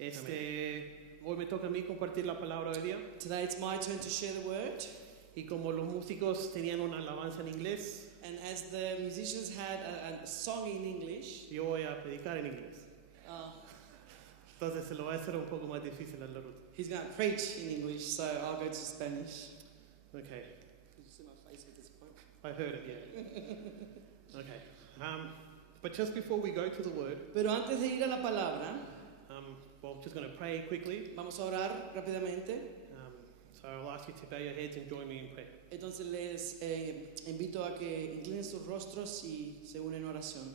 Hoy me toca a mí compartir la palabra de Dios. Today it's my turn to share the word. Y como los músicos tenían una alabanza en inglés, And as the musicians had a song in English, yo voy a predicar en inglés. uh, Entonces se lo va a hacer un poco más difícil a la ruta. he's going to preach in English, so I'll go to Spanish. Okay, Did you see my face with this point? I heard it, yeah. Okay, but just before we go to the word, Pero antes de ir a la palabra, well, I'm just going to pray quickly. vamos a orar rápidamente. So I'll ask you to bow your heads and join me in prayer. Entonces les invito a que inclinen sus rostros y se unen en oración.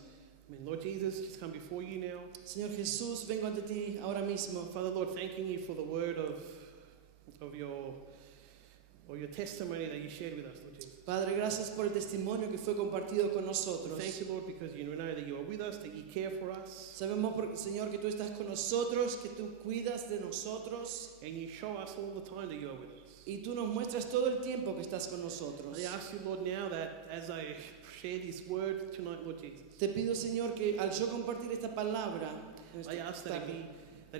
Amen. Lord Jesus, just come before you now. Señor Jesús, vengo ante ti ahora mismo. Father, Lord, thanking you for the word of your testimony that you shared with us, Lord Jesus. Padre, gracias por el testimonio que fue compartido con nosotros. Thank you, Lord, because you know that you are with us, that you care for us, Sabemos, Señor, que tú estás con nosotros, que tú cuidas de nosotros and you show us all the time that you are with us. y tú nos muestras todo el tiempo que estás con nosotros. I ask you, Lord, now that as I share this word tonight, Lord Jesus, Te pido, Señor, que al yo compartir esta palabra, I ask that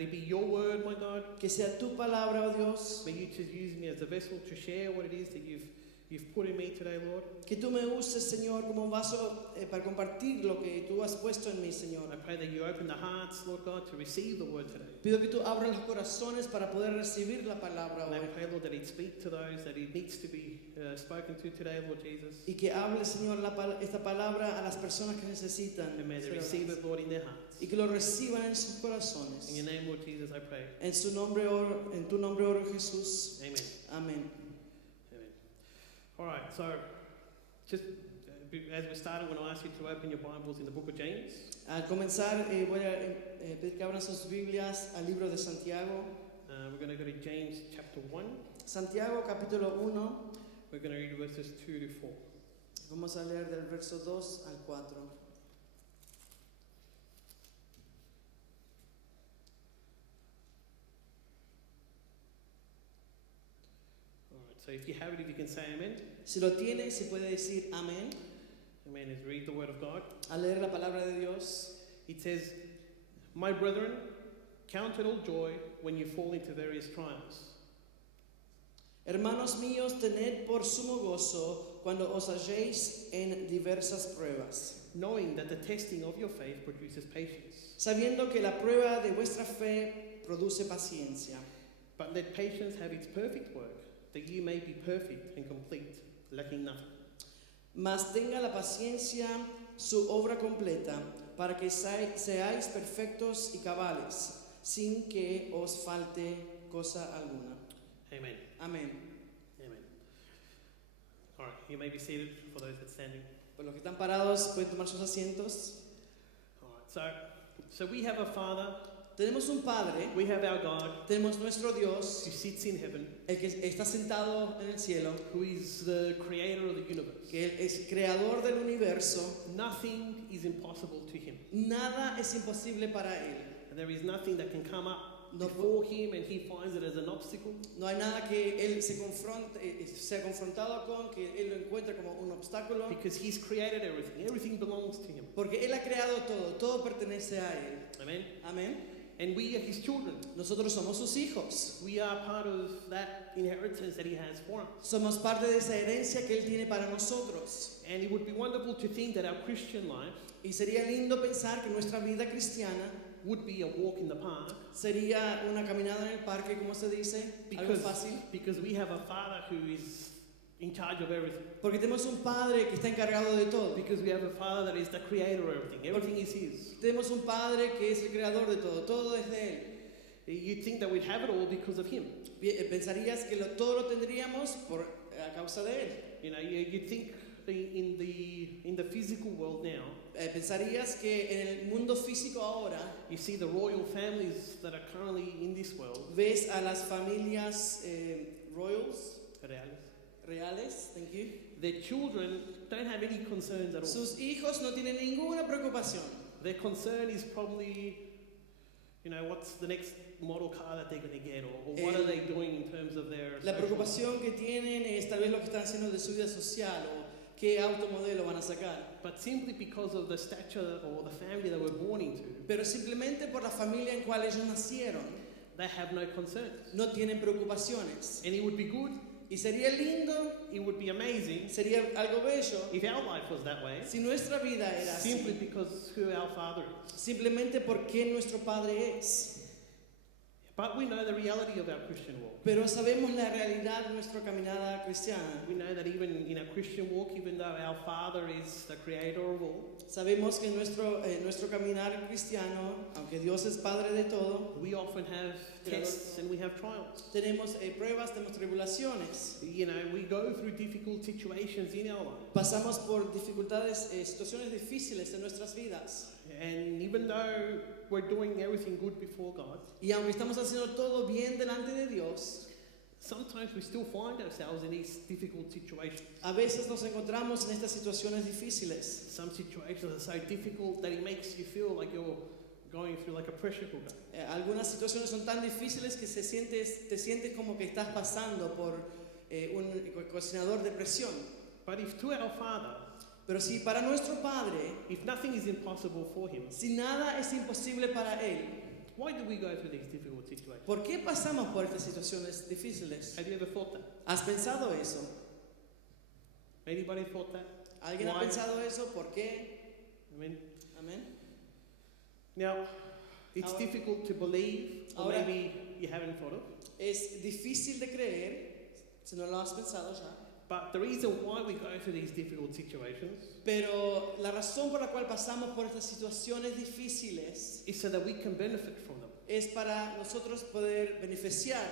it be your word, my God. que sea tu palabra, oh Dios, May you just use me as a vessel to share what it is that you've put in me today, Lord. que tú me uses, Señor, como un vaso para compartir lo que tú has puesto en mí, Señor. I pray that you open the hearts, Lord God, to receive the word today. Pido que tú abras los corazones para poder recibir la palabra And I hoy. pray, Lord, that it speak to those that it needs to be spoken to today, Lord Jesus. Y que hable, Señor, esta palabra a las personas que necesitan And may they ser receive habladas. it, Lord, in their hearts. Y que lo reciban en sus corazones. In your name, Lord Jesus, I pray. En su nombre oro, en tu nombre oro, Jesús. Amen. Amén. Amen. All right, so just as we're starting, I want to ask you to open your Bibles in the book of James. Al comenzar, voy a pedir que abran sus Biblias al libro de Santiago. We're going to go to James chapter 1. Santiago, capítulo 1. We're going to read verses 2 to 4. Vamos a leer del verso 2 al 4. So if you have it, if you can say amen. Si lo tiene, si puede decir amén. Amen. Let's read the word of God. Al leer la palabra de Dios, It says, "My brethren, count it all joy when you fall into various trials, hermanos míos, tened por sumo gozo cuando os halléis en diversas pruebas, knowing that the testing of your faith produces patience. sabiendo que la prueba de vuestra fe produce paciencia. But let patience have its perfect work, that you may be perfect and complete, lacking nothing." Mas tenga la paciencia su obra completa, para que seáis perfectos y cabales, sin que os falte cosa alguna. Amen. Amén. Amen. All right, you may be seated for those that are standing. Por los que están parados pueden tomar sus asientos. All right, so we have a Father, Tenemos un Padre, we have our God tenemos nuestro Dios, who sits in heaven, el que está sentado en el cielo, who is the creator of the universe. que Él es creador del universo. Nothing is impossible to him. Nada es imposible para Él. And there is nothing that can come up No before him and he finds it as an obstacle. No hay nada que Él sea confrontado con, que Él lo encuentre como un obstáculo, Because he's created everything. Everything belongs to him. porque Él ha creado todo, todo pertenece a Él. Amen. Amén. And we are his children. Nosotros somos sus hijos. We are part of that inheritance that he has for us. Somos parte de esa herencia que Él tiene para nosotros. And it would be wonderful to think that our Christian life Y sería lindo pensar que nuestra vida cristiana would be a walk in the park sería una caminada en el parque, como se dice, algo fácil. because we have a Father who is in charge of everything. Porque tenemos un Padre que está encargado de todo. Because we have a Father that is the creator of everything. Everything is his. Tenemos un Padre que es el creador de todo, todo es de Él. You'd think that we'd have it all because of him. Pensarías que todo lo tendríamos a causa de Él. You know, you'd think in the physical world now, Pensarías que en el mundo físico ahora you see the royal families that are currently in this world. ves a las familias royals, Reales. reales, thank you. Their children don't have any concerns at all. Sus hijos no tienen ninguna preocupación. Their concern is probably, you know, what's the next model car that they're going to get, or what are they doing in terms of their La social life. preocupación que tienen es tal vez lo que están haciendo de su vida social o qué auto modelo van a sacar. but simply because of the stature or the family they were born into, Pero simplemente por la familia en cual ellos nacieron, they have no concerns. no tienen preocupaciones. And it would be good, Y sería lindo, it would be amazing sería algo bello if our life was that way, si nuestra vida era simply así. because who our Father is. Simplemente porque nuestro Padre es. But we know the reality of our Christian walk. Pero sabemos la realidad de nuestra caminada cristiana. We know that even in a Christian walk, even though our Father is the creator of all, Sabemos que nuestro caminar cristiano, aunque Dios es Padre de todo, we often have tests and we have trials. tenemos pruebas, tenemos tribulaciones. You know, we go through difficult situations in our life. Pasamos por dificultades, situaciones difíciles en nuestras vidas. And even though we're doing everything good before God, Y aunque estamos haciendo todo bien delante de Dios, sometimes we still find ourselves in these difficult situations. a veces nos encontramos en estas situaciones difíciles. Some situations are so difficult that it makes you feel like you're going through like a pressure cooker. Algunas situaciones son tan difíciles que te sientes como que estás pasando por un cocinador de presión. But if to our Father, Pero si para nuestro Padre, if nothing is impossible for Him, si nada es imposible para Él, why do we go through these difficult situations? ¿por qué pasamos por estas situaciones difíciles? Have you ever thought that? ¿Has pensado eso? Anybody thought that? ¿Alguien ha Why? pensado eso? ¿Por qué? I mean, Amén. now, it's Ahora- difficult to believe, or Ahora- maybe you haven't thought of, Es difícil de creer, si no lo has pensado ya, but the reason why we go through these difficult situations pero la razón por la cual pasamos por estas situaciones difíciles is so that we can benefit from them. es para nosotros poder beneficiar,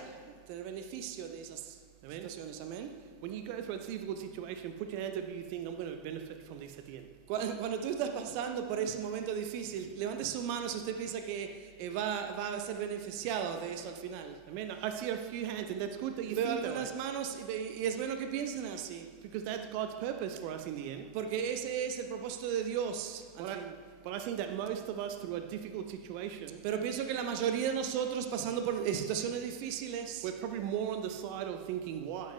tener beneficio de esas Amén. situaciones. Amén. When you go through a difficult situation, put your hands up if you think I'm going to benefit from this at the end. Cuando tú estás pasando por ese momento difícil, levante su mano si usted piensa que va a ser beneficiado de eso al final. Amen. I see a few hands, and that's good that you Veo think that algunas way, manos y es bueno que piensen así, because that's God's purpose for us in the end. porque ese es el propósito de Dios. al But I, fin. but I think that most of us, through a difficult situation, Pero pienso que la mayoría de nosotros pasando por situaciones difíciles, we're probably more on the side of thinking why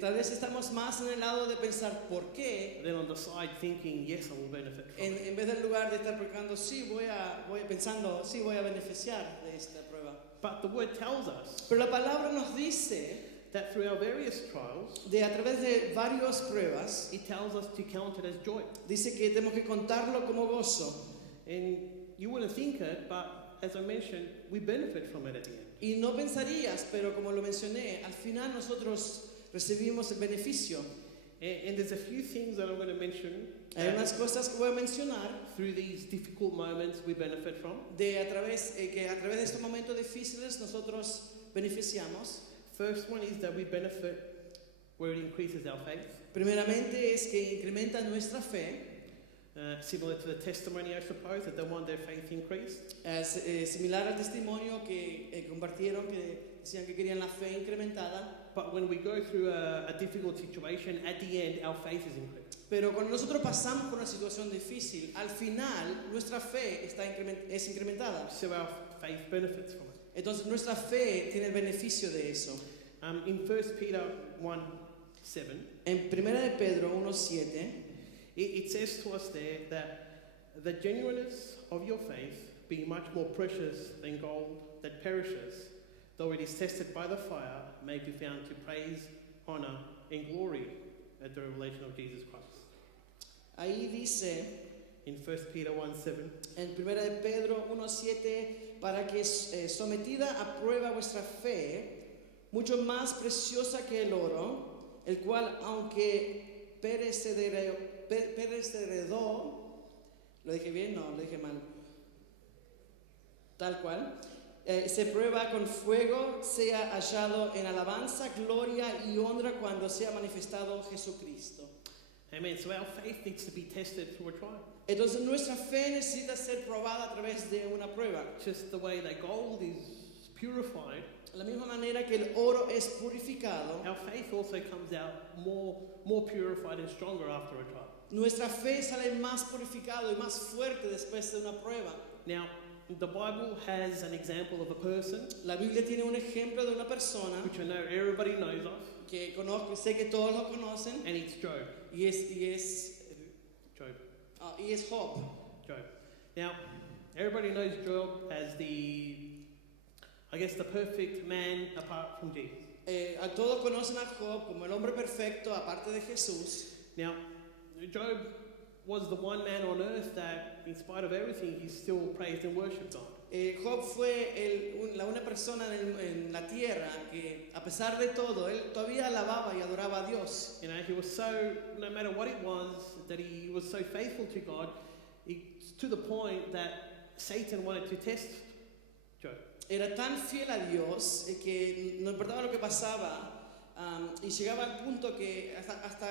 tal vez estamos más en el lado de pensar por qué, than on the side thinking yes, I will benefit from it. en vez del lugar de estar pensando, sí, pensando, sí, voy a beneficiar de esta prueba. But the word tells us Pero la palabra nos dice that through our various trials, de a través de varias pruebas, it tells us to count it as joy. dice que tenemos que contarlo como gozo. And you wouldn't think it, but as I mentioned, we benefit from it at the end. Y no pensarías, pero como lo mencioné, al final nosotros recibimos el beneficio. And there's a few things that I'm going to mention Hay unas cosas que voy a mencionar through these difficult moments we benefit from. que a través de estos momentos difíciles nosotros beneficiamos. First one is that we benefit where it increases our faith. Primeramente es que incrementa nuestra fe, Similar to the testimony, I suppose, that they want their faith increased. similar al testimonio que compartieron, que decían que querían la fe incrementada. But when we go through a difficult situation, at the end, our faith is increased. Pero cuando nosotros pasamos por una situación difícil, al final nuestra fe es incrementada. So our faith benefits from it. Entonces nuestra fe tiene el beneficio de eso. In 1 Peter 1:7, En 1 de Pedro 1:7 it says to us there that the genuineness of your faith, being much more precious than gold that perishes, though it is tested by the fire, may be found to praise, honor, and glory at the revelation of Jesus Christ. ahí dice In 1 Peter 1:7, en 1 de Pedro 1:7 para que sometida a prueba vuestra fe, mucho más preciosa que el oro, el cual aunque perecedero, lo dije bien, no, lo dije mal, tal cual, se prueba con fuego, sea hallado en alabanza, gloria y honra cuando sea manifestado Jesucristo. amen. So our faith needs to be tested through a trial. Entonces nuestra fe necesita ser probada a través de una prueba. Just the way that gold is purified, De la misma manera que el oro es purificado, our faith also comes out more purified and stronger after a trial. nuestra fe sale más purificado y más fuerte después de una prueba. Now, the Bible has an example of a person, La Biblia tiene un ejemplo de una persona which I know everybody knows of, que conozco, sé que todos lo conocen, and it's Job. y es Job. Job. Now, everybody knows Job as the perfect man apart from Jesus. A todos conocen a Job como el hombre perfecto aparte de Jesús. Now, Job was the one man on earth that, in spite of everything, he still praised and worshipped God. Job fue la una persona en la tierra que, a pesar de todo, él todavía alababa y adoraba a Dios. You know, he was so, no matter what it was, that he was so faithful to God, to the point that Satan wanted to test Job. Era tan fiel a Dios que no importaba lo que pasaba, y llegaba al punto que hasta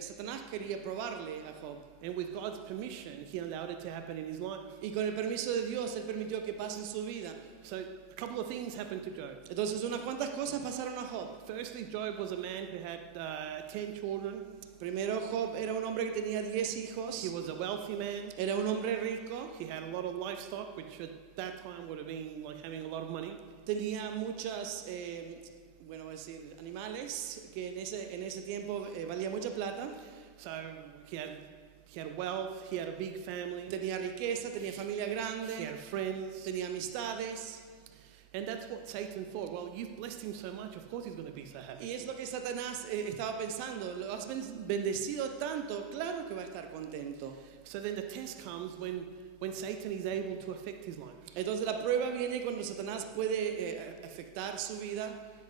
Satanás quería probarle a Job. And with God's permission, he allowed it to happen in his life. Y con el permiso de Dios, él permitió que pase en su vida. So a couple of things happened to Job. Entonces, unas cuantas cosas pasaron a Job. Firstly, Job was a man who had 10 children. Primero, Job era un hombre que tenía 10 hijos. He was a wealthy man. Era un hombre rico. He had a lot of livestock, which at that time would have been like having a lot of money. Tenía muchas, animales que en ese tiempo valía mucha plata. So he had wealth, he had a big family. Tenía riqueza, tenía familia grande. He had friends. Tenía amistades. And that's what Satan thought. Well, you've blessed him so much, of course he's going to be so happy. Y es lo que Satanás estaba pensando. Lo has bendecido tanto, claro que va a estar contento. So then the test comes when Satan is able to affect his life. Entonces la prueba viene cuando Satanás puede afectar su vida.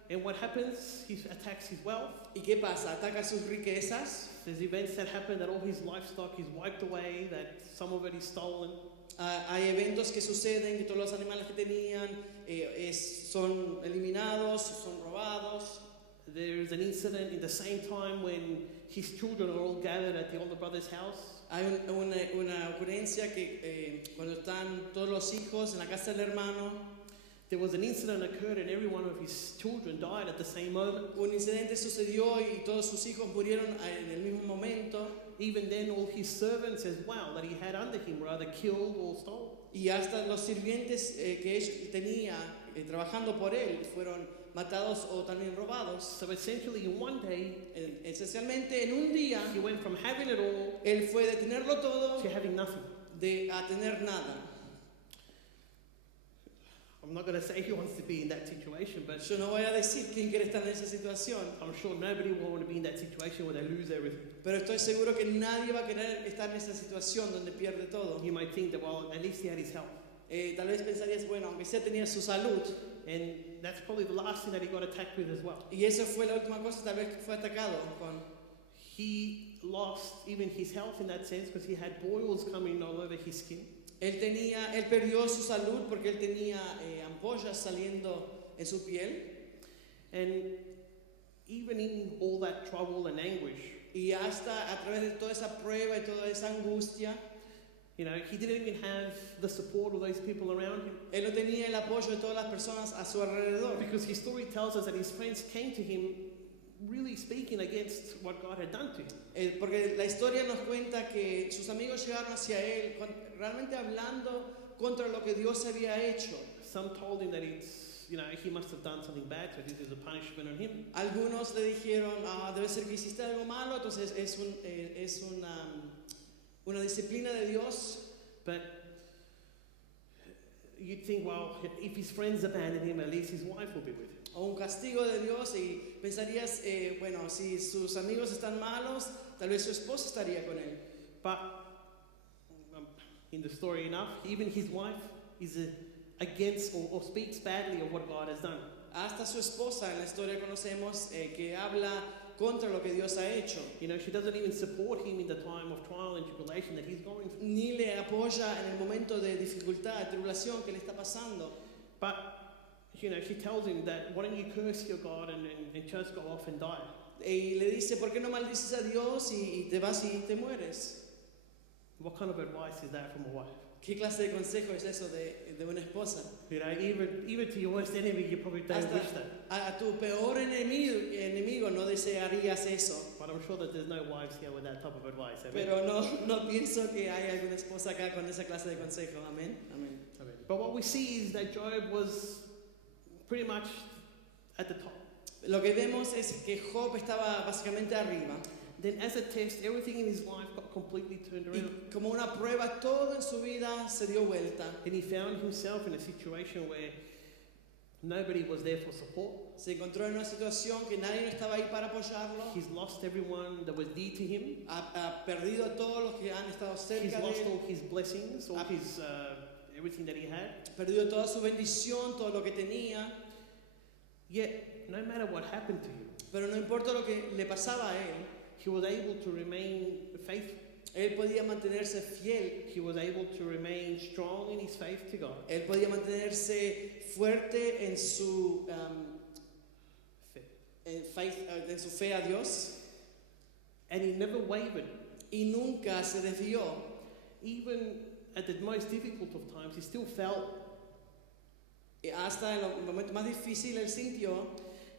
And what happens? He attacks his wealth. ¿Y qué pasa? Ataca sus riquezas. There's events that happen that all his livestock is wiped away, that some of it is stolen. Hay eventos que suceden que todos los animales que tenían son eliminados, son robados. There's an incident in the same time when his children are all gathered at the older brother's house. Hay una ocurrencia que cuando están todos los hijos en la casa del hermano. There was an incident occurred and every one of his children died at the same moment. Un incidente sucedió y todos sus hijos murieron en el mismo momento. Even then, all his servants as well that he had under him were either killed or stolen. Y hasta los sirvientes que él tenía trabajando por él fueron matados o también robados. So essentially, in one day, esencialmente en un día, he went from having it all él fue de tenerlo todo to having nothing. A tener nada. I'm not going to say he wants to be in that situation, but yo no voy a decir quién quiere estar en esa situación. I'm sure nobody will want to be in that situation where they lose everything. Pero estoy seguro que nadie va a querer estar en esa situación donde pierde todo. You might think that, well, at least he had his health. Tal vez pensarías, bueno, aunque sea tenía su salud. And that's probably the last thing that he got attacked with as well. Y eso fue la última cosa tal vez que fue atacado con. He lost even his health in that sense because he had boils coming all over his skin. Él perdió su salud porque él tenía ampollas saliendo en su piel. And even in all that trouble and anguish, y hasta a través de toda esa prueba y toda esa angustia, you know, he didn't even have the support of those people around him. Él no tenía el apoyo de todas las personas a su alrededor. Because his story tells us that his friends came to him really speaking against what God had done to him. Porque la historia nos cuenta que sus amigos llegaron hacia él realmente hablando contra lo que Dios había hecho. Some told him that he must have done something bad, so this is a punishment on him. Algunos le dijeron, debe ser que hiciste algo malo, entonces es una disciplina de Dios. But you'd think, well, if his friends abandon him, at least his wife will be with him. O un castigo de Dios, y pensarías, bueno, si sus amigos están malos, tal vez su esposa estaría con él. But in the story enough, even his wife is against or speaks badly of what God has done. Hasta su esposa en la historia conocemos que habla contra lo que Dios ha hecho. You know, she doesn't even support him in the time of trial and tribulation that he's going through. Ni le apoya en el momento de dificultad, de tribulación que le está pasando. But you know, she tells him that, why don't you curse your God and just go off and die? Y le dice, ¿por qué no maldices a Dios y te vas y te mueres? What kind of advice is that from a wife? ¿Qué clase de consejo es eso de una esposa? You know, even to your worst enemy, you probably don't wish that. A tu peor enemigo no desearías eso. But I'm sure that there's no wives here with that type of advice. Amen? Pero no pienso que hay alguna esposa acá con esa clase de consejo. Amén. Amén. Amen. But what we see is that Job was pretty much at the top. Lo que vemos es que Job estaba básicamente arriba. Then as a test, everything in his life got completely turned Y around. como una prueba, todo en su vida se dio vuelta. And he found himself in a situation where nobody was there for support. Se encontró en una situación que nadie estaba ahí para apoyarlo. He's lost everyone that was dear to him. Ha perdido a todos los que han estado He's cerca de lost él. all his blessings, all his everything that he had. Perdido toda su bendición, todo lo que tenía. Yet, no matter what happened to him, Pero no importa lo que le pasaba a él, he was able to remain faithful. él podía mantenerse fiel. He was able to remain strong in his faith to God. Él podía mantenerse fuerte en su en su fe a Dios. And he never wavered. Y nunca se desvió. Even at the most difficult of times, he still felt, Y hasta en los momentos más difíciles él sintió,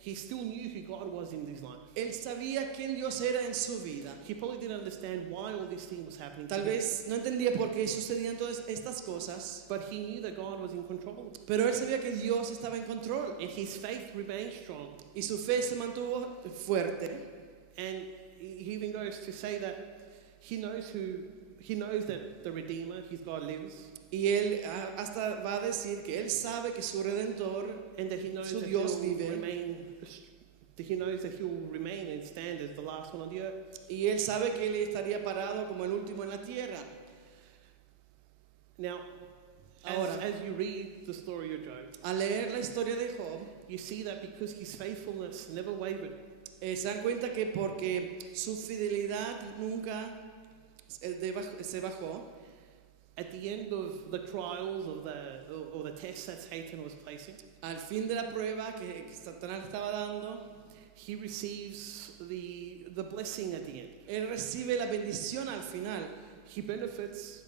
he still knew who God was in his life. él sabía quién Dios era en su vida. He probably didn't understand why all this thing was happening to Tal him. vez no entendía por qué sucedían todas estas cosas, But he knew that God was in control. pero él sabía que Dios estaba en control. And his faith remained strong. Y su fe se mantuvo fuerte. And he even goes to say that he knows that the Redeemer, his God, lives. Y él hasta va a decir que él sabe que su Redentor, And that he knows su that Dios he'll vive. remain and stand as the last one on the earth. Y él sabe que él estaría parado como el último en la tierra. Now, Ahora, as you read the story of Job, al leer la historia de Job, you see that because his faithfulness never wavered, se dan cuenta que porque su fidelidad nunca se bajó, at the end of the trials or the tests that Satan was placing, al fin de la prueba que Satanás estaba dando, he receives the blessing at the end. él recibe la bendición al final. He benefits,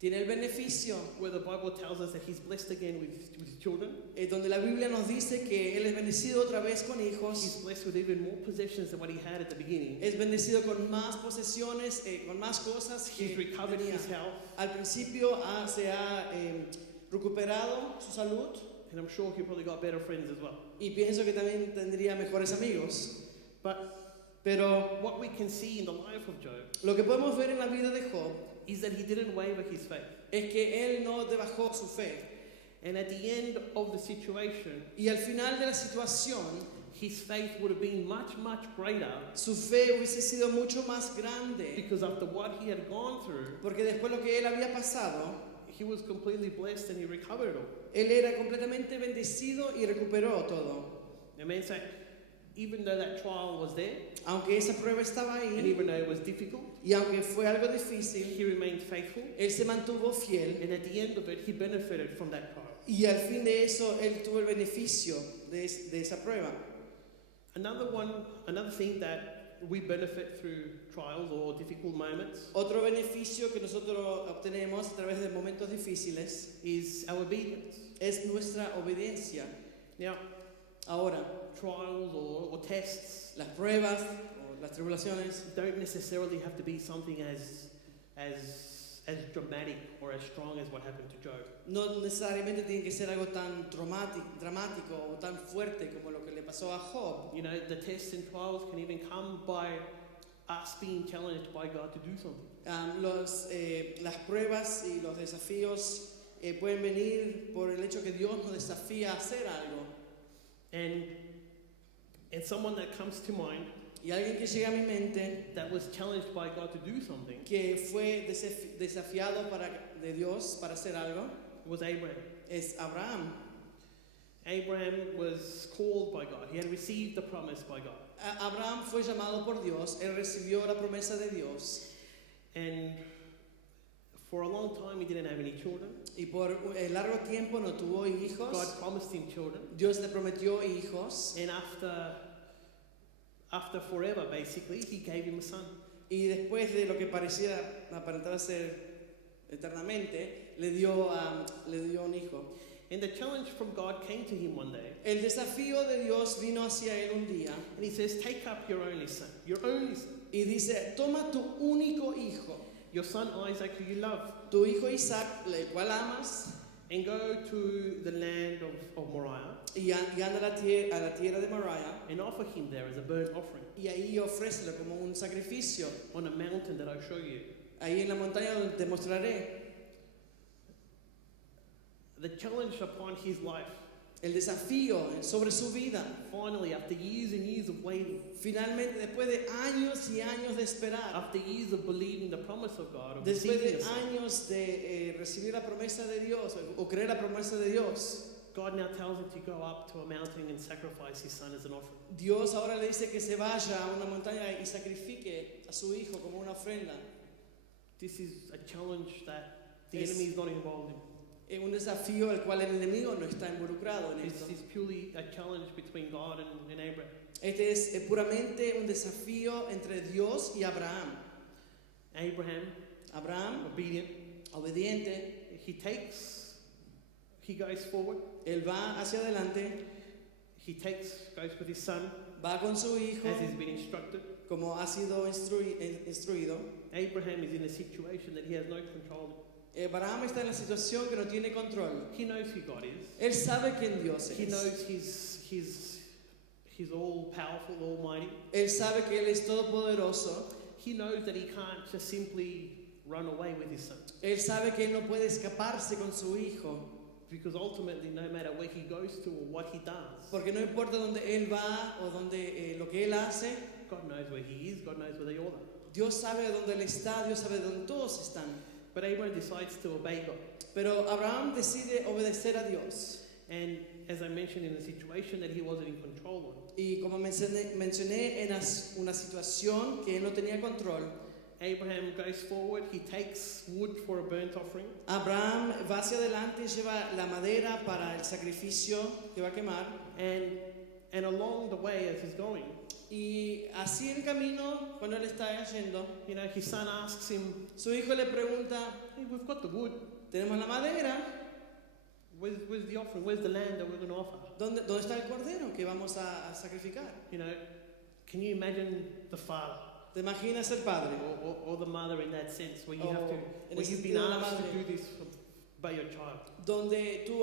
Tiene el beneficio, where the Bible tells us that he's blessed again with his children. donde la Biblia nos dice que él es bendecido otra vez con He's hijos, blessed with even more possessions than what he had at the beginning. es bendecido con más posesiones, con más cosas que He's recovered tenía. his health, Al principio se ha recuperado su salud and I'm sure he probably got better friends as well. y pienso que también tendría mejores amigos. But what we can see in the life of Job Lo que podemos ver en la vida de Job is that he didn't waver his faith. es que él no debajó su fe. And at the end of the situation, Y al final de la situación, his faith would have been much, much greater, su fe hubiese sido mucho más grande, because after what he had gone through, porque después lo que él había pasado, he was completely blessed and he recovered it all. él era completamente bendecido y recuperó todo. Amen. So even though that trial was there, Aunque esa prueba estaba and ahí, even though it was difficult, y aunque fue algo difícil, he remained faithful. él se mantuvo fiel, And at the end of it, he benefited from that trial. y al fin de eso, él tuvo el beneficio de esa prueba. Another thing that we benefit through trials or difficult moments Otro beneficio que nosotros obtenemos a través de momentos difíciles is our obedience. es nuestra obediencia. Now, Ahora, trials or tests las pruebas o las tribulaciones don't necessarily have to be something as dramatic or as strong as what happened to Job. no necesariamente tiene que ser algo tan dramático o tan fuerte como lo que le pasó a Job. You know, the tests and trials can even come by us being challenged by God to do something. Las pruebas y los desafíos pueden venir por el hecho que Dios nos desafía a hacer algo. And someone that comes to mind Y alguien que llega a mi mente that was challenged by God to do something que fue desafiado de Dios para hacer algo was Abraham. es Abraham. Abraham was called by God. He had received the promise by God. Abraham fue llamado por Dios, él recibió la promesa de Dios And for a long time, he didn't have any children. y por largo tiempo no tuvo hijos. God promised him children. Dios le prometió hijos And after forever, basically, he gave him a son. y después de lo que aparentaba ser eternamente, le dio un hijo. And the challenge from God came to him one day. El desafío de Dios vino hacia él un día And he says, take up your only son. Your only son. y dice, toma tu único hijo, Your son Isaac, who you love. tu hijo Isaac, el cual amas, and go to the land of Moriah y anda a la tierra de Moriah and offer him there as a burnt offering y ahí ofrécelo como un sacrificio. on a mountain that I show you. Ahí en la montaña donde te mostraré. The challenge upon his life, El desafío sobre su vida. finally, after years and years of waiting, Finalmente, después de años y años de esperar, after years of believing the promise of God, of después receiving de the son, años de recibir la promesa de Dios o creer la promesa de Dios, God now tells him to go up to a mountain and sacrifice his son as an offering. Dios ahora le dice que se vaya a una montaña y sacrifique a su hijo como una ofrenda. This is a challenge that the Es- enemy is not involved in. Es un desafío al cual el enemigo no está involucrado en esto. This is purely a challenge between God and Abraham. Este es puramente un desafío entre Dios y Abraham. Abraham, Obedient, obediente, he goes forward, él va hacia adelante, goes with his son va con su hijo as he's been instructed. como ha sido instruido. Abraham is in a situation that he has no control. Abraham está en la situación que no tiene control. He knows who God is. Él sabe quién Dios He es. knows he's all powerful, almighty. Él sabe que Él es todopoderoso. He knows that he can't just simply run away with his son. Él sabe que Él no puede escaparse con su hijo. Because ultimately, no matter where he goes to or what he does, Porque no importa dónde Él va o dónde, lo que Él hace, God knows where he is, God knows where they all are. Dios sabe dónde Él está, Dios sabe dónde todos están. But Abraham decides to obey God. Pero Abraham decide obedecer a Dios. And as I mentioned, in a situation that he wasn't in control of, Y como mencioné en una situación que él no tenía control, Abraham goes forward, he takes wood for a burnt offering, Abraham va hacia adelante y lleva la madera para el sacrificio que va a quemar. and along the way as he's going, Y así en camino, cuando él está yendo, his son asks him, su hijo le pregunta, hey, we've got the wood, tenemos la madera, where's the offering, where's the land that we're going to offer? ¿dónde está el cordero que vamos a sacrificar? Can you imagine the father ¿Te imaginas el padre? or the mother in that sense, where you O have to, en where el you've been sentido de la asked to madre. do this by your child? Donde tú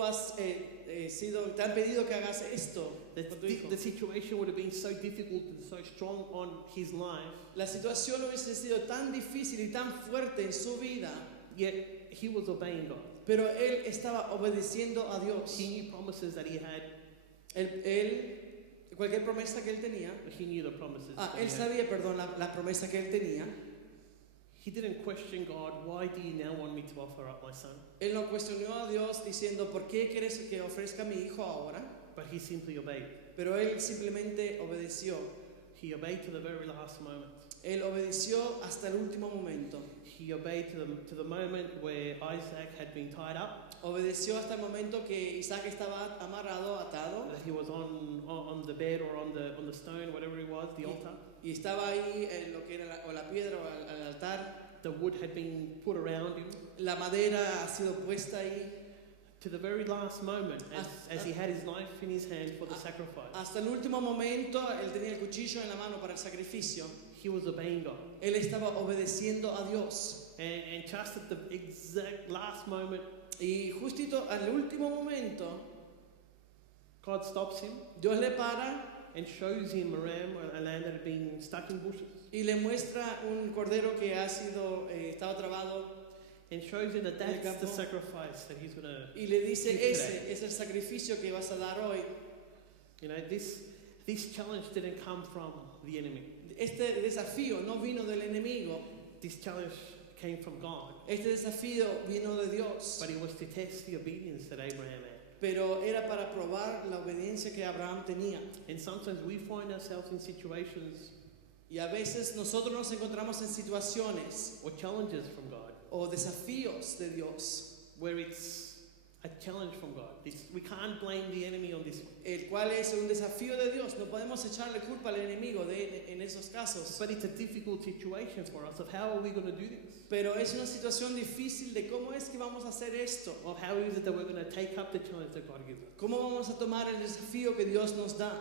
te han pedido que hagas esto con tu hijo. The situation would have been so difficult and so strong on his life, La situación hubiese sido tan difícil y tan fuerte en su vida, yet he was obeying God. pero él estaba obedeciendo a Dios. He knew promises that he had. Cualquier promesa que él tenía, He knew the promises. that él he had. sabía, perdón, la promesa que él tenía. He didn't question God, why do you now want me to offer up my son? Él no cuestionó a Dios diciendo, ¿por qué quieres que ofrezca a mi hijo ahora? But he simply obeyed. Pero él simplemente obedeció. He obeyed to the very last moment. Él obedeció hasta el último momento. He obeyed to the moment where Isaac had been tied up, Obedeció hasta el momento que Isaac estaba amarrado, atado, that he was on the bed or on the stone, whatever it was, the altar. y estaba ahí en lo que era o la piedra o el altar. The wood had been put around him. La madera ha sido puesta ahí. To the very last moment, as he had his knife in his hand for the sacrifice, Hasta el último momento, él tenía el cuchillo en la mano para el sacrificio. he was obeying God. Él estaba obedeciendo a Dios. And just at the exact last moment, Y justito al último momento, God stops him Dios le para and shows him a ram, a lamb that had been stuck in bushes, y le muestra un cordero que ha sido, estaba trabado, and shows him that that's campo. the sacrifice that he's going to. y le dice, Sí, ese es el sacrificio que vas a dar hoy. This challenge didn't come from the enemy. Este desafío no vino del enemigo, This challenge came from God. este desafío vino de Dios, But it was to test the obedience that Abraham had. pero era para probar la obediencia que Abraham tenía. And sometimes we find ourselves in situations Y a veces nosotros nos encontramos en situaciones or challenges from God o desafíos de Dios, where it's a challenge from God. We can't blame the enemy on this one. el cual es un desafío de Dios. No podemos echarle culpa al enemigo en esos casos. But it's a difficult situation for us of how are we going to do this? Pero es una situación difícil de cómo es que vamos a hacer esto. Of how is it that we're going to take up the challenge that God gives us? ¿Cómo vamos a tomar el desafío que Dios nos da?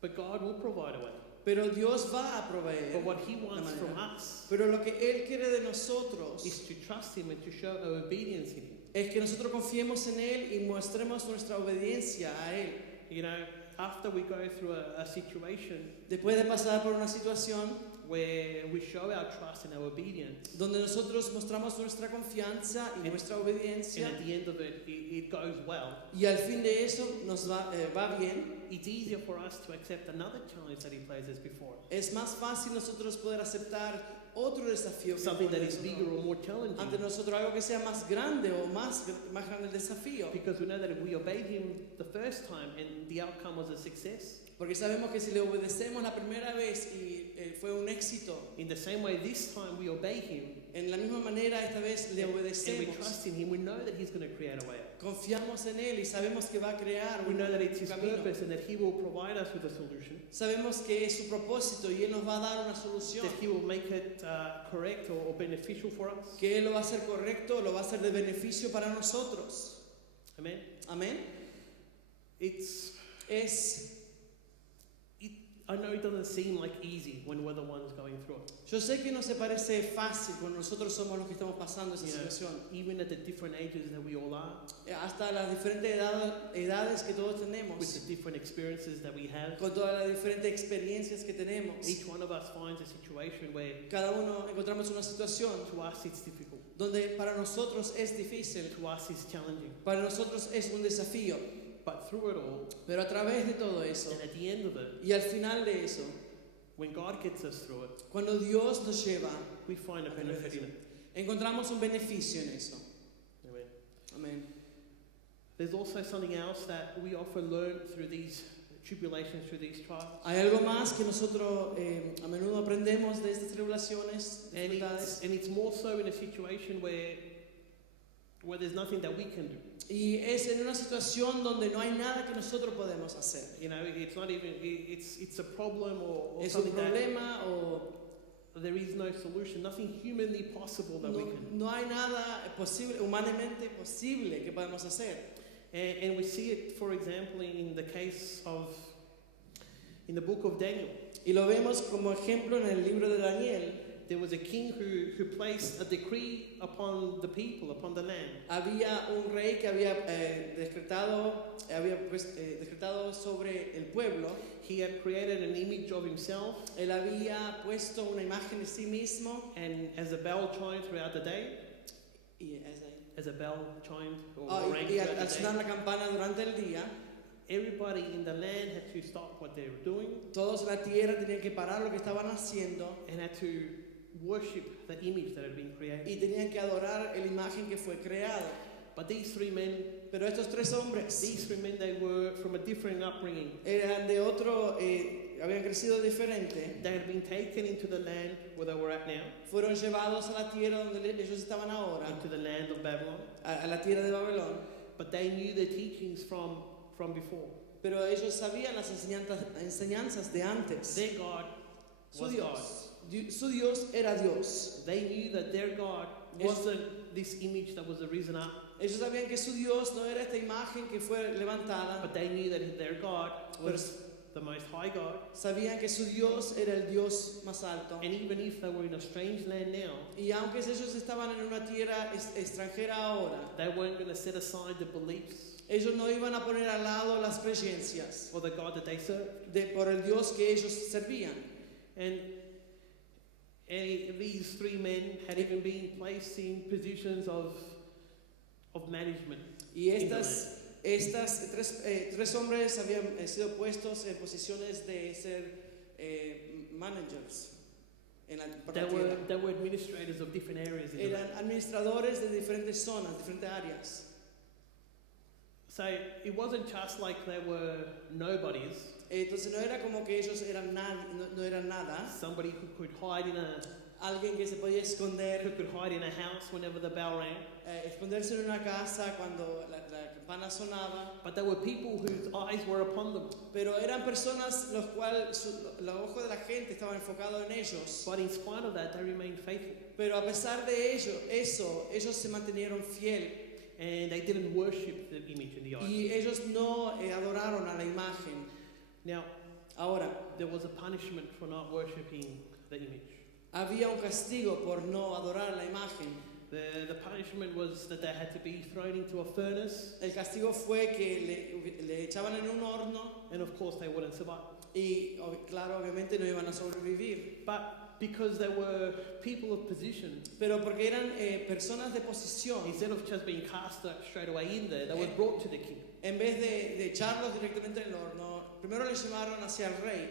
But God will provide a way. Pero Dios va a proveer. But what He la wants manera. from us Pero lo que Él quiere de nosotros is to trust Him and to show our obedience in Him. es que nosotros confiemos en Él y mostremos nuestra obediencia a Él. You know, after we go through a situation Después de pasar por una situación where we show our trust and our obedience, donde nosotros mostramos nuestra confianza y nuestra obediencia, and at the end of it, it goes well, y al fin de eso nos va bien, it's easier for us to accept another challenge that He places before us. es más fácil nosotros poder aceptar otro desafío que Something that pone is bigger or more challenging. ante nosotros, algo que sea más grande o más grande el desafío. Because we know that if we obeyed Him the first time and the outcome was a success, Porque sabemos que si le obedecemos la primera vez y fue un éxito, in the same way this time we obey Him en la misma manera esta vez le and we obedecemos, trust in Him, we know that He's going to create a way out. confiamos en Él y sabemos que va a crear We un know that it's His camino. purpose and that He will provide us with a solution, Sabemos que es su propósito y Él nos va a dar una solución, that He will make it correct or beneficial for us. que Él lo va a hacer correcto, lo va a hacer de beneficio para nosotros. Amen. Amén. I know it doesn't seem like easy when we're the ones going through it. Yo sé que no se parece fácil cuando nosotros somos los que estamos pasando esa You know, situación. even at the different ages that we all are, Hasta las diferentes edades que todos tenemos, with the different experiences that we have, con todas las diferentes experiencias que tenemos. each one of us finds a situation where Cada uno encontramos una situación to us it's difficult, donde para nosotros es difícil, to us it's challenging. para nosotros es un desafío. But through it all, Pero a través de todo eso, and at the end of it, y al final de eso, when God gets us through it, cuando Dios nos lleva, we find a benefit in it. encontramos un beneficio en eso. Amen. Amén. There's also something else that we often learn through these tribulations, through these trials. Hay algo más que nosotros a menudo aprendemos de estas tribulaciones, dificultades, And it's more so in a situation where there's nothing that we can do. y es en una situación donde no hay nada que nosotros podemos hacer. You know, it's not even, it's a problem or Es un something that problema o there is no solution, nothing humanly possible that we can do. no hay nada posible, humanamente posible que podemos hacer. And we see it, for example, in the case of, in the book of Daniel. Y lo vemos como ejemplo en el libro de Daniel. There was a king who placed a decree upon the people, upon the land. Había un rey que había decretado sobre el pueblo. He had created an image of himself, Él había puesto una imagen de sí mismo. and as a bell chimed throughout the day, Y, as a bell chimed or rang y al throughout the sonar day, la campana durante el día, everybody in the land had to stop what they were doing todos en la tierra tenían que parar lo que estaban haciendo and had to worship the image that had been created. y tenían que adorar la imagen que fue creada. But these three men, Pero estos tres hombres they were from a different upbringing. eran de otro, habían crecido diferente. They had been taken into the land where they were at now, Fueron llevados a la tierra donde ellos estaban ahora, into the land of Babylon. a la tierra de Babilón. But they knew the teachings from before. Pero ellos sabían las enseñanzas de antes. Their God Su was God. Dios, su Dios era Dios. They knew that their God wasn't this image that was risen up, Ellos sabían que su Dios no era esta imagen que fue levantada, but they knew that their God was the Most High God. sabían que su Dios era el Dios más alto. And even if they were in a strange land now, Y aunque ellos estaban en una tierra extranjera ahora, they weren't going to set aside the beliefs ellos no iban a poner al lado las creencias for the God that they served. por el Dios que ellos servían. And these three men had even been placed in positions of management. Y in the land. estas tres hombres habían sido puestos en posiciones de ser managers en la They tierra. were administrators of different areas in the Eran land. administradores de diferentes zonas, diferentes áreas. So it wasn't just like they were nobodies, Entonces no era como que ellos eran no eran nada. somebody who could hide in Alguien que se podía esconder, a house whenever the bell rang. esconderse en una casa cuando la campana sonaba. But there were people whose eyes were upon them. Pero eran personas los cuales los ojos de la gente estaban enfocados en ellos. But in spite of that, they remained faithful. Pero a pesar de ellos se mantenieron fiel. And they didn't worship the image in the idol. Y ellos no adoraron a la imagen. Now, Ahora, there was a punishment for not worshiping the image. había un castigo por no adorar la imagen. The punishment was that they had to be thrown into a furnace, El castigo fue que le echaban en un horno and of course they wouldn't survive. y claro, obviamente no iban a sobrevivir. But because they were people of position, Pero porque eran personas de posición, instead of just being cast straight away in there, they were brought to the king. en vez de echarlos directamente en el horno, primero les llevaron hacia el rey.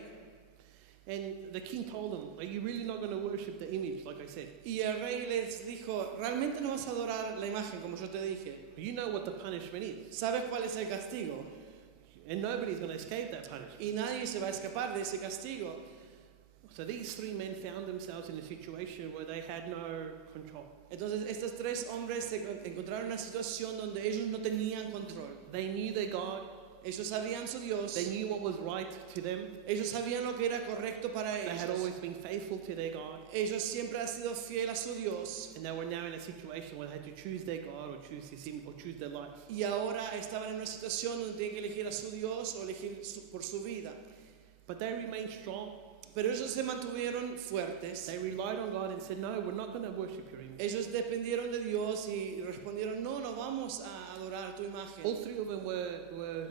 And the king told them, are you really not going to worship the image, like I said? Y el rey les dijo, ¿realmente no vas a adorar la imagen como yo te dije? You know what the punishment is, ¿Sabes cuál es el castigo? and nobody's going to escape that punishment. Y nadie se va a escapar de ese castigo. So these three men found themselves in a situation where they had no control. Entonces estos tres hombres se encontraron en una situación donde ellos no tenían control. They knew their God, Ellos sabían su Dios, they knew what was right to them, ellos sabían lo que era correcto para they had ellos. always been faithful to their God, Ellos siempre han sido fiel a su Dios. and they were now in a situation where they had to choose their God or choose his image or choose their life. Y ahora estaban en una situación donde tienen que elegir a su Dios o elegir por su vida. But they remained strong. Pero ellos se mantuvieron fuertes. They relied on God and said, no, we're not going to worship your image. Ellos dependieron de Dios y respondieron, no, no vamos a adorar tu imagen. All three of them were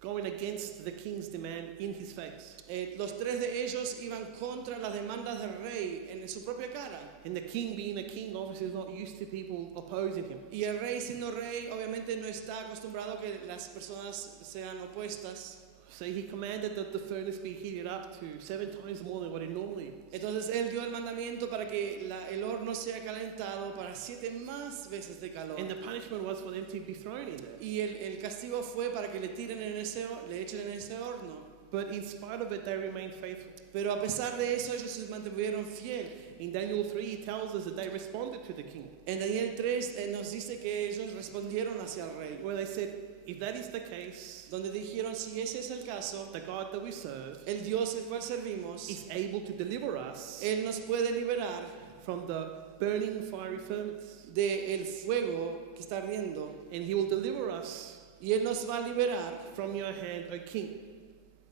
going against the king's demand in his face. Los tres de ellos iban contra las demandas del rey en su propia cara. And the king, being a king, obviously is not used to people opposing him. Y el rey, siendo rey, obviamente no está acostumbrado a que las personas sean opuestas. So he commanded that the furnace be heated up to 7 times more than what it normally is. Entonces él dio el mandamiento para que el horno sea calentado para 7 más veces de calor. And the punishment was for them to be thrown in there. Y el castigo fue para que le echen en ese horno. But in spite of it, they remained faithful. Pero a pesar de eso, ellos se mantuvieron fiel. In Daniel 3, he tells us that they responded to the king, En Daniel 3 nos dice que ellos respondieron hacia el rey, where they said, if that is the case, donde dijeron, si ese es el caso, the God that we serve el Dios el cual servimos, is able to deliver us Él nos puede liberar from the burning fiery furnace, del fuego que está ardiendo, and he will deliver us y Él nos va a liberar from your hand, O king.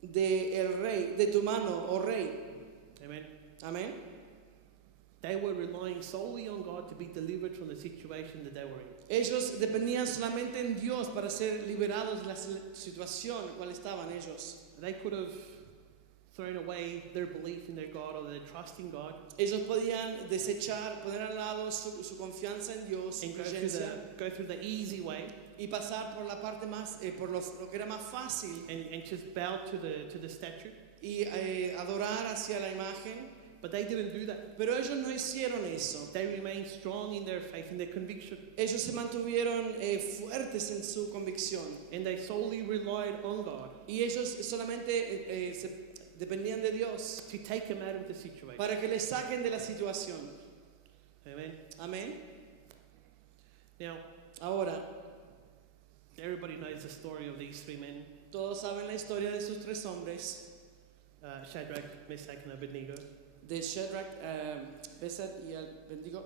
de tu mano, oh rey. Amen. Amén. They were relying solely on God to be delivered from the situation that they were in. Ellos dependían solamente en Dios para ser liberados de la situación en la cual estaban ellos. They could have thrown away their belief in their God or their trust in God Ellos podían desechar, poner al lado su confianza en Dios, su and creencia, go through the easy way y pasar por la parte más, por lo que era más fácil and just bow to the statue. y adorar hacia la imagen. But they didn't do that. Pero ellos no hicieron eso. They remained strong in their faith, in their conviction, Ellos se mantuvieron fuertes en su convicción. and they solely relied on God Y ellos solamente dependían de Dios to take them out of the situation. para que les saquen de la situación. Amen. Amén. Now, Ahora, everybody knows the story of these three men, todos saben la historia de sus tres hombres, Shadrach, Meshach, and Abednego. de Shadrach, Mesach y Abednego.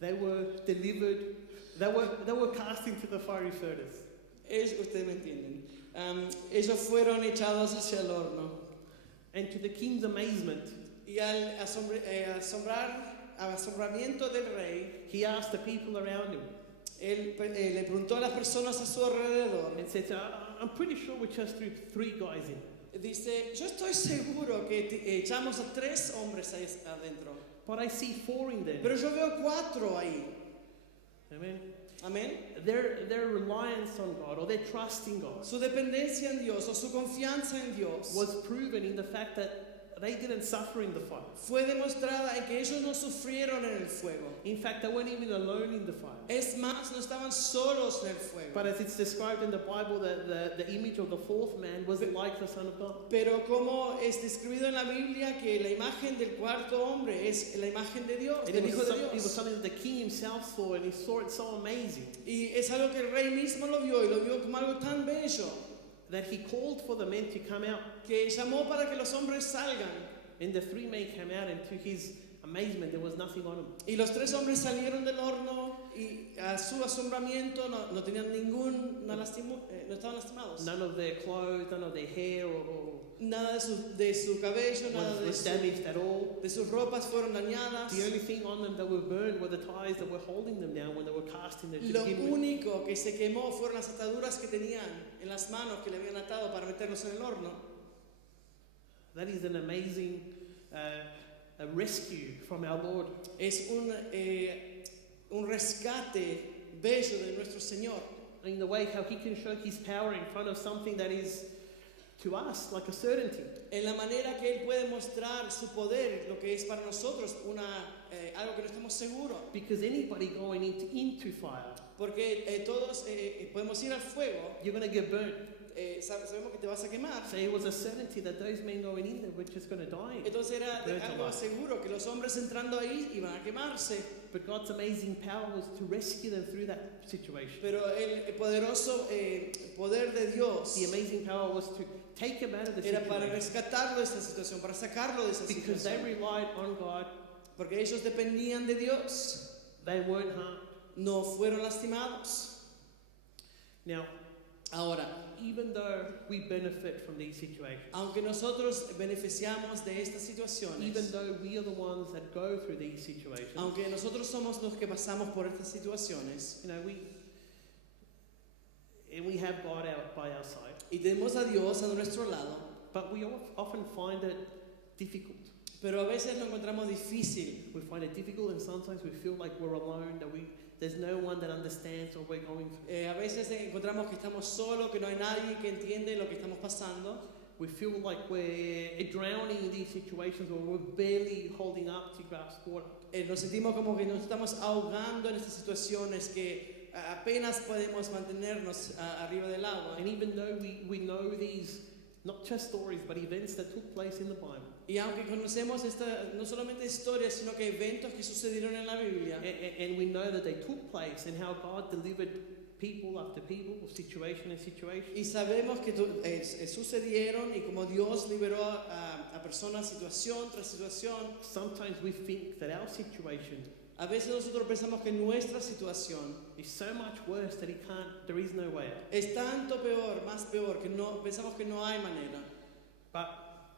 They were delivered. They were cast into the fiery furnace. Ustedes me entienden. Ellos fueron echados hacia el horno. And to the king's amazement, Y al asombramiento del rey, he asked the people around him él le preguntó a las personas a su alrededor. and said, I'm pretty sure we just threw 3 guys in, Dice, yo estoy seguro que echamos a 3 hombres ahí adentro, but I see 4 in there. pero yo veo 4 ahí. Amen. Amén. Their reliance on God or their trust in God Su dependencia en Dios o su confianza en Dios was proven in the fact that they didn't suffer in the fire. fue demostrada en que ellos no sufrieron en el fuego. In fact, they weren't even alone in the fire. Es más, no estaban solos en el fuego. But as it's described in the Bible, the image of the 4th man was like the Son of God. Pero como es descrito en la Biblia que la imagen del cuarto hombre es la imagen de Dios, And del Hijo de it was Dios. something that the king himself saw, and he saw it so amazing Y es algo que el rey mismo lo vio y lo vio como algo tan bello that he called for the men to come out. que llamó para que los hombres salgan. And the 3 men came out, and to his amazement, there was nothing on them. Y los tres hombres salieron del horno y a su asombramiento no tenían no estaban lastimados. None of their clothes, none of their hair or Nada de su cabello, nada was damaged at all. de sus ropas fueron dañadas. The only thing on them that were burned were the ties that were holding them down when they were cast in the Lo begin with. único que se quemó fueron las ataduras que tenían en las manos que le habían atado para meterlos en el horno. That is an amazing a rescue from our Lord. Es un rescate bello de nuestro Señor. In the way how he can show his power in front of something that is to us like a certainty. En la manera que Él puede mostrar su poder, lo que es para nosotros algo que no estamos seguros. Because anybody going into fire, Porque todos podemos ir al fuego, you're going to get burnt. sabemos que te vas a quemar. So it was a certainty that those men going in there were just going to die. Entonces era Burnt algo alive. seguro que los hombres entrando ahí iban a quemarse. But God's amazing power was to rescue them through that situation. Pero el poderoso poder de Dios The amazing power was to take them out of the era para situation rescatarlo de esta situación, para sacarlo de esa because they situación. relied on God. Porque ellos dependían de Dios, They weren't harmed. no fueron lastimados. Now, Ahora, even though we benefit from these situations, aunque nosotros beneficiamos de estas even situaciones, though we are the ones that go through these situations, aunque nosotros somos los que pasamos por estas situaciones, you know, we have God by our side, y tenemos a Dios a nuestro lado, but we often find it difficult. pero a veces lo encontramos difícil. We find it difficult, and sometimes we feel like we're alone, that there's no one that understands what we're going through. A veces encontramos que estamos solos, que no hay nadie que entiende lo que estamos pasando. We feel like we're drowning in these situations where we're barely holding up to grasp water. Nos sentimos como que nos estamos ahogando en estas situaciones que apenas podemos mantenernos arriba del agua. And even though we know these, not just stories, but events that took place in the Bible, Y aunque conocemos no solamente historias, sino que eventos que sucedieron en la Biblia, and we know that they took place and how God delivered people after people, situation and situation, y sabemos que sucedieron y como Dios liberó a personas situación tras situación, sometimes we think that our situation a veces nosotros pensamos que nuestra situación is so much worse that there is no way out. es tanto peor, más peor, que pensamos que no hay manera.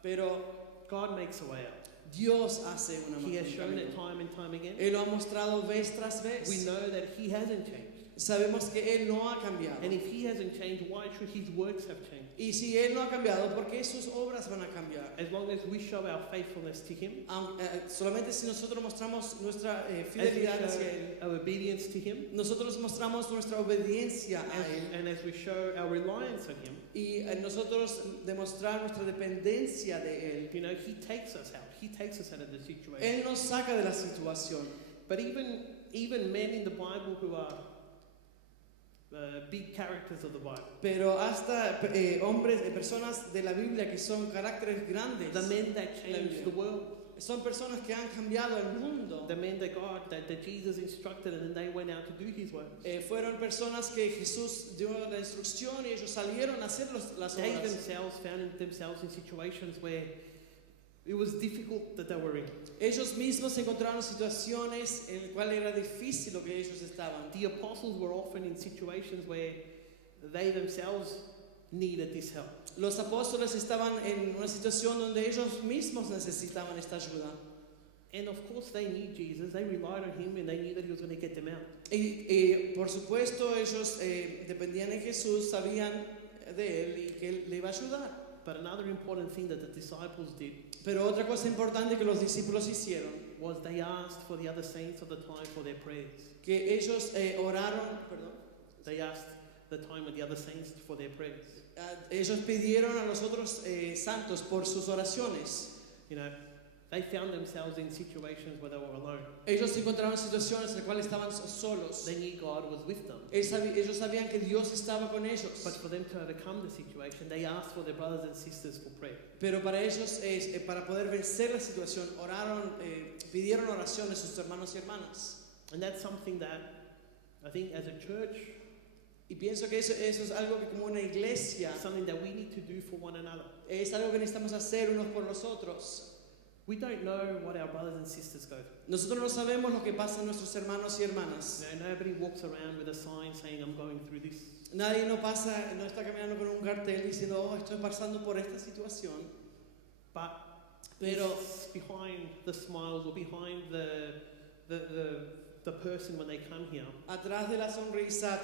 Pero God makes a way out. Dios hace una He has shown manera. it time and time again. Él lo ha mostrado vez tras vez. We know that He hasn't changed. Sabemos que Él no ha cambiado. And if He hasn't changed, why should His works have changed? Y si Él no ha cambiado, ¿por qué sus obras van a cambiar? As long as we show our faithfulness to Him, Solamente si nosotros mostramos nuestra as we fidelidad hacia show Él, our obedience to Him, nosotros mostramos nuestra obediencia a Él, and as we show our reliance on Him, y nosotros demostrar nuestra dependencia de Él. you know, He takes us out. He takes us out of the situation. Él nos saca de la situación. But even men in the Bible who are big characters of the Bible, Pero hasta personas de la Biblia que son caracteres grandes, the men that changed the world, son personas que han cambiado el mundo. the men that Jesus instructed, and then they went out to do His work. Fueron personas que Jesús dio la instrucción y ellos salieron a hacer las They obras. themselves found themselves in situations where it was difficult that they were in. Ellos mismos se encontraron en situaciones en las cuales era difícil lo que ellos estaban. The apostles were often in situations where they themselves needed this help. Los apóstoles estaban en una situación donde ellos mismos necesitaban esta ayuda. And of course they knew Jesus, they relied on Him, and they knew that He was going to get them out. Y por supuesto ellos dependían de Jesús, sabían de Él y que Él le iba a ayudar. But another important thing that the disciples did Pero otra cosa importante que los discípulos hicieron, was they asked for the other saints of the time for their prayers. que ellos oraron, They asked the time of the other saints for their prayers. Ellos pidieron a los otros santos por sus oraciones. You know, they found themselves in situations where they were alone. Ellos se encontraron en situaciones en las cuales estaban solos. They knew God was with them. Ellos sabían que Dios estaba con ellos. But for them to overcome the situation, they asked for their brothers and sisters for prayer. Pero para ellos, para poder vencer la situación, pidieron oración de sus hermanos y hermanas. And that's something that I think as a church, Y pienso que eso es algo que como una iglesia, something that we need to do for one another. es algo que necesitamos hacer unos por los otros. We don't know what our brothers and sisters go through. Nosotros no sabemos lo que pasa a nuestros hermanos y hermanas. You know, nobody walks around with a sign saying, I'm going through this. Nadie no está caminando con un cartel diciendo, oh, estoy pasando por esta situación. Pero behind the smiles or behind the person when they come here, atrás de la sonrisa,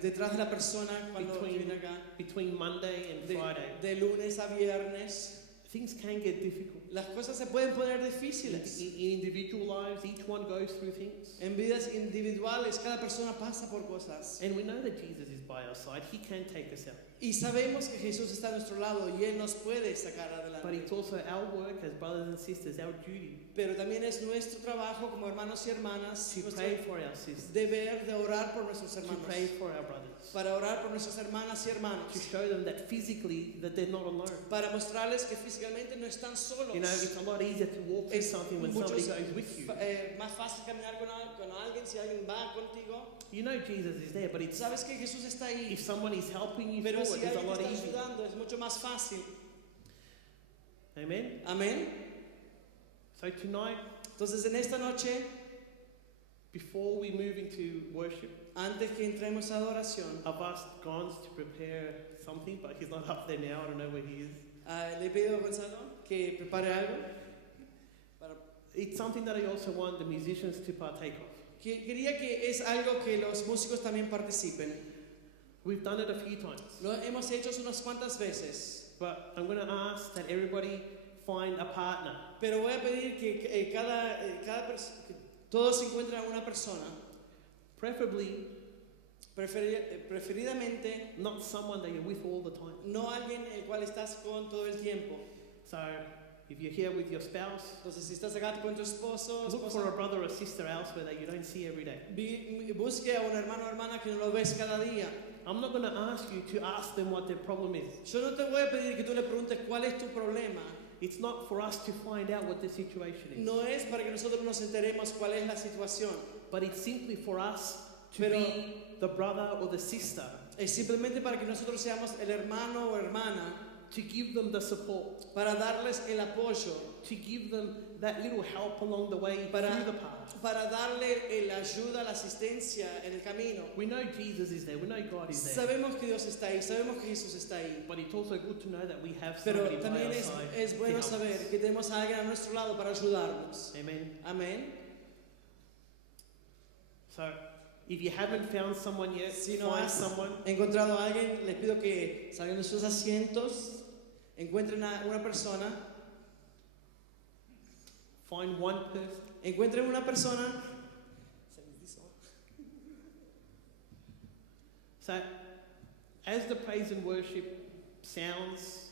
detrás de la persona cuando viene acá, between Monday and Friday, de lunes a viernes, things can get difficult. Las cosas se pueden poner difíciles. In individual lives, each one goes through things. En vidas individuales, cada persona pasa por cosas. And we know that Jesus is by our side. He can take us out. Y sabemos que Jesús está a nuestro lado y Él nos puede sacar adelante. But it's also our work as brothers and sisters, our duty. Pero también es nuestro trabajo como hermanos y hermanas, to pray for our sisters. Deber de orar por nuestros hermanos. To pray for our brothers. Para orar por nuestras hermanas y hermanos. To show them that physically that they're not alone. Para mostrarles que físicamente no están solos. You know, it's a lot easier to walk through something when somebody goes with you. Más fácil caminar con alguien si alguien va contigo. You know Jesus is there, but it's sabes que Jesús está ahí. If someone is helping you pero forward, si it's a lot está easier. ayudando, es mucho más fácil. Amen. Amén. So tonight, entonces en esta noche, before we move into worship, antes que entremos a adoración, I've asked Gons to prepare something, but he's not up there now. I don't know where he is. Le he pedido a Gonzalo que prepare algo. It's something that I also want the musicians to partake of. Quería que es algo que los músicos también participen. We've done it a few times. Lo hemos hecho unas cuantas veces. But I'm going to ask that everybody find a partner. Pero voy a pedir que que todos encuentren a una persona. Preferably, preferidamente, not someone that you're with all the time. No alguien el cual estás con todo el tiempo. So, if you're here with your spouse, entonces si estás acá con tu esposo, look for a brother or sister elsewhere that you don't see every day. Busque a un hermano o hermana que no lo ves cada día. I'm not going to ask you to ask them what their problem is. Yo no te voy a pedir que tú le preguntes cuál es tu problema. It's not for us to find out what the situation is. No es para que nosotros nos enteremos cuál es la situación. But it's simply for us to be the brother or the sister. Es simplemente para que nosotros seamos el hermano o hermana. To give them the support. Para darles el apoyo. To give them that little help along the way through the path. Para darle la ayuda, la asistencia en el camino. We know Jesus is there. We know God is there. Sabemos que Dios está ahí. Sabemos que Jesús está ahí. But it's also good to know that we have Pero somebody también by our side. Es bueno saber que tenemos a alguien a nuestro lado para ayudarnos. Amen. Amén. So, if you haven't found someone yet, si no find has someone. Encontrado a alguien, les pido que salgan de sus asientos, encuentren a una persona. Find one person. Encuentren una persona. So, as the praise and worship sounds,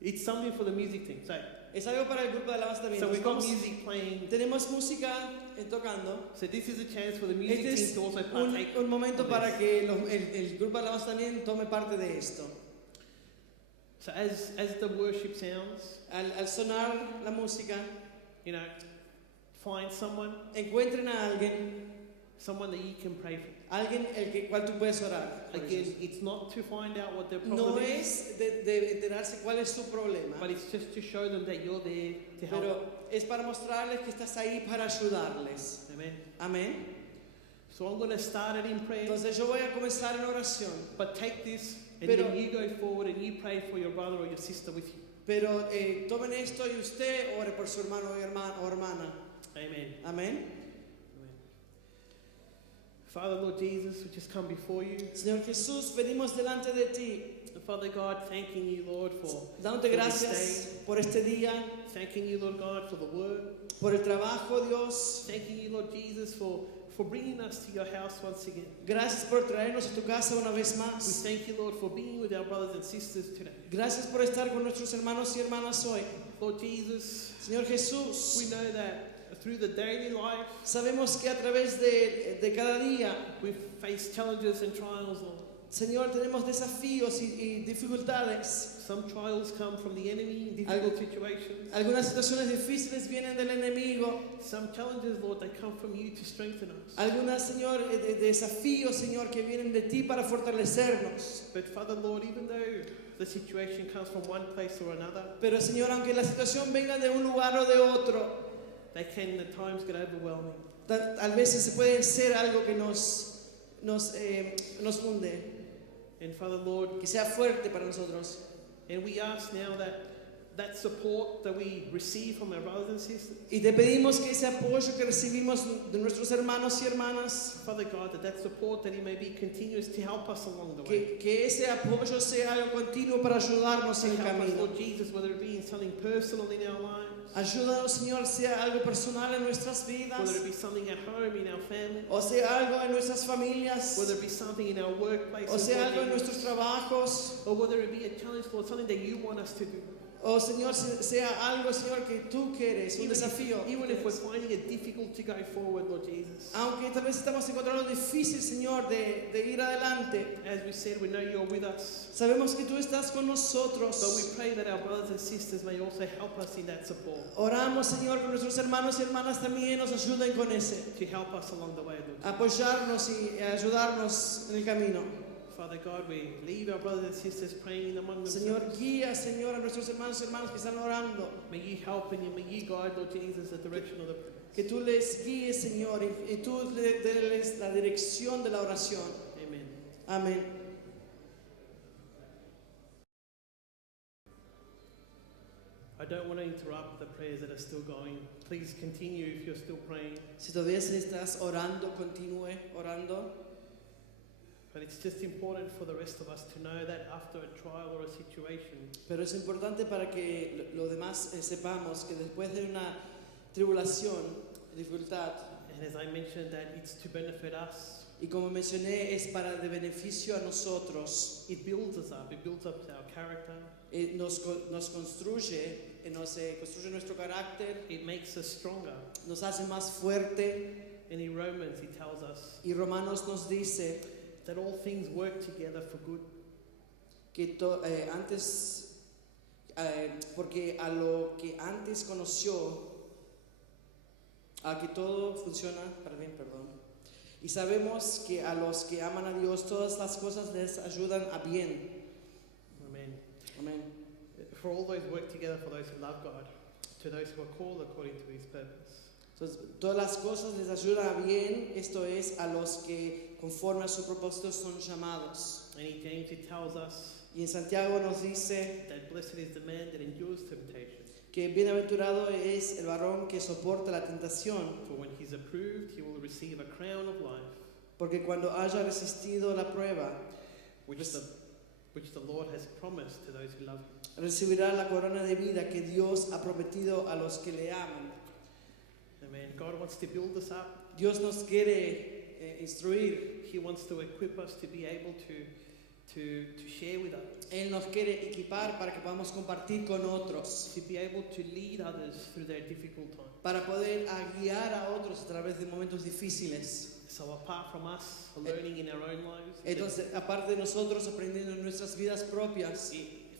it's something for the music team. So, es algo para el grupo de alabanza también. So we've got music playing. Tenemos música tocando. So this is a chance for the music team to also partake. Un momento para que el grupo de alabanza también tome parte de esto. So as the worship sounds, al sonar la música, you know, find someone. Encuentren a alguien. Someone that you can pray for. Alguien el cual tú puedes orar. Again, it's not to find out what their problem no is. No es de enterarse cuál es su problema. But it's just to show them that you're there to help. Pero es para mostrarles que estás ahí para ayudarles. Amen. Amén. So I'm going to start it in prayer. Entonces yo voy a comenzar en oración. But take this and then you go forward and you pray for your brother or your sister with you. Pero tomen esto y usted ore por su hermano o hermana. Amen. Amén. Father, Lord Jesus, we just come before you. Señor Jesús, venimos delante de ti. Father God, thanking you, Lord, dándote gracias por este día. Thanking you, Lord God, for the word. Por el trabajo, Dios. Thanking you, Lord Jesus, for bringing us to your house once again. Gracias por traernos a tu casa una vez más. We thank you, Lord, for being with our brothers and sisters today. Gracias por estar con nuestros hermanos y hermanas hoy. Lord Jesus, Señor Jesús, we know that through the daily life, sabemos que a través de cada día we've faced challenges and trials, Lord. Señor, tenemos desafíos y dificultades. Some trials come from the enemy, difficult situations. Algunas situaciones difíciles vienen del enemigo. Some challenges, Lord, they come from you to strengthen us. Algunas, Señor, desafíos, Señor, que vienen de ti para fortalecernos. But Father, Lord, even though the situation comes from one place or another, Pero, Señor, aunque la situación venga de un lugar o de otro, they can at times get overwhelming. tal vez se puede ser algo que nos hunde, And Father, Lord, que sea fuerte para nosotros. and we ask now that support that we receive from our brothers and sisters, Y te pedimos que ese apoyo que recibimos de nuestros hermanos y hermanas, Father God, that support, that it may be continuous to help us along the way. que ese apoyo sea algo continuo para ayudarnos To en el help us, camino. Lord Jesus, whether it be in something personal in our lives, Ayúdanos, Señor, sea algo personal en nuestras vidas, whether it be something at home in our family, o sea algo en nuestras familias, whether it be something in our workplace, o sea algo en nuestros trabajos, or whether it be a challenge, Lord, something that you want us to do. o Señor, sea algo, Señor, que tú quieres, un desafío. Even if we're finding it difficult to go forward, Lord Jesus. Aunque tal vez estamos encontrando difícil, Señor, de ir adelante, As we said, we know you're with us. sabemos que tú estás con nosotros. But we pray that our brothers and sisters may also help us in that support, Oramos, Señor, que nuestros hermanos y hermanas también nos ayuden con ese, to help us along the way, Lord. apoyarnos y ayudarnos en el camino. Father God, we leave our brothers and sisters praying among Señor, themselves. guía, Señor, a nuestros hermanos y hermanas que están orando. May you help and may you guide, Lord Jesus, the direction of the prayer. Que tú les guíes, Señor, y tú les des la dirección de la oración. Amen. Amén. I don't want to interrupt the prayers that are still going. Please continue if you're still praying. Si todavía estás orando, continúe orando. But it's just important for the rest of us to know that after a trial or a situation, Pero es importante para que lo demás sepamos que después de una tribulación, dificultad, and as I mentioned, that it's to benefit us. y como mencioné, es para de beneficio a nosotros, It builds us up. It builds up our character. nos construye, construye nuestro carácter, It makes us stronger. nos hace más fuerte. And in Romans, he tells us Y Romanos nos dice that all things work together for good. que porque a lo que antes conoció, a que todo funciona para bien, perdón. Y sabemos que a los que aman a Dios todas las cosas les ayudan a bien. Amen. Amén. For all those work together for those who love God, to those who are called according to his purpose. Entonces, todas las cosas les ayudan a bien, esto es, a los que conforme a su propósito son llamados. And in James, it tells us Y en Santiago nos dice that blessed is the man that endures temptation. que bienaventurado es el varón que soporta la tentación, For when he's approved, he will receive a crown of life, porque cuando haya resistido la prueba, which the Lord has promised to those who love him. recibirá la corona de vida que Dios ha prometido a los que le aman. Amen. God wants to build us up. Dios nos quiere instruir, He wants to equip us to be able to share with others, Él nos quiere equipar para que podamos compartir con otros, to be able to lead others through their difficult times. para poder guiar a otros a través de momentos difíciles. So apart from us learning in our own lives, Entonces, aparte de nosotros aprendiendo en nuestras vidas propias,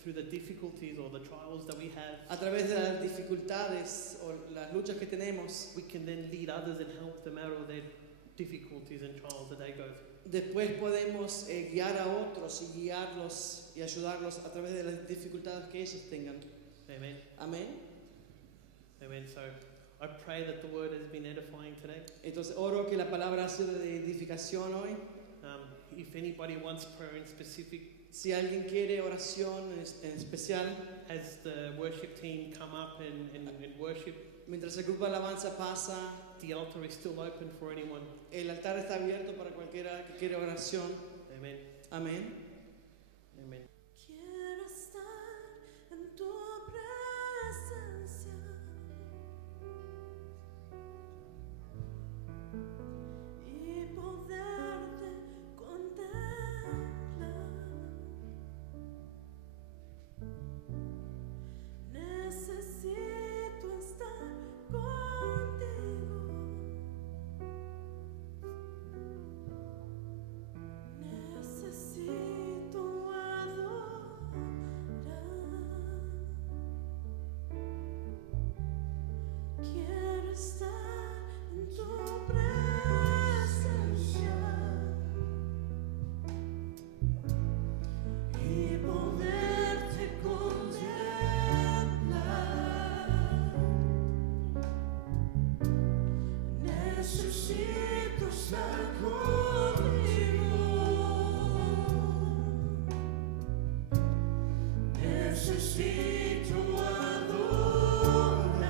through the difficulties or the trials that we have, a través de las dificultades o las luchas que tenemos, we can then lead others and help them out of their difficulties and trials that they go through. después podemos guiar a otros y guiarlos y ayudarlos a través de las dificultades que ellos tengan. Amen. Amén. Amen. So I pray that the word has been edifying today. Entonces oro que la palabra ha sido de edificación hoy. If anybody wants prayer in specific, Si alguien quiere oración en especial, as the worship team come up and worship, mientras el grupo de alabanza pasa, the altar is still open for anyone. el altar está abierto para cualquiera que quiera oración. Amen. Amén. Amen. Quiero estar en tu presencia y poderte contemplar. Necesito estar contigo. Necesito Necesito adorar.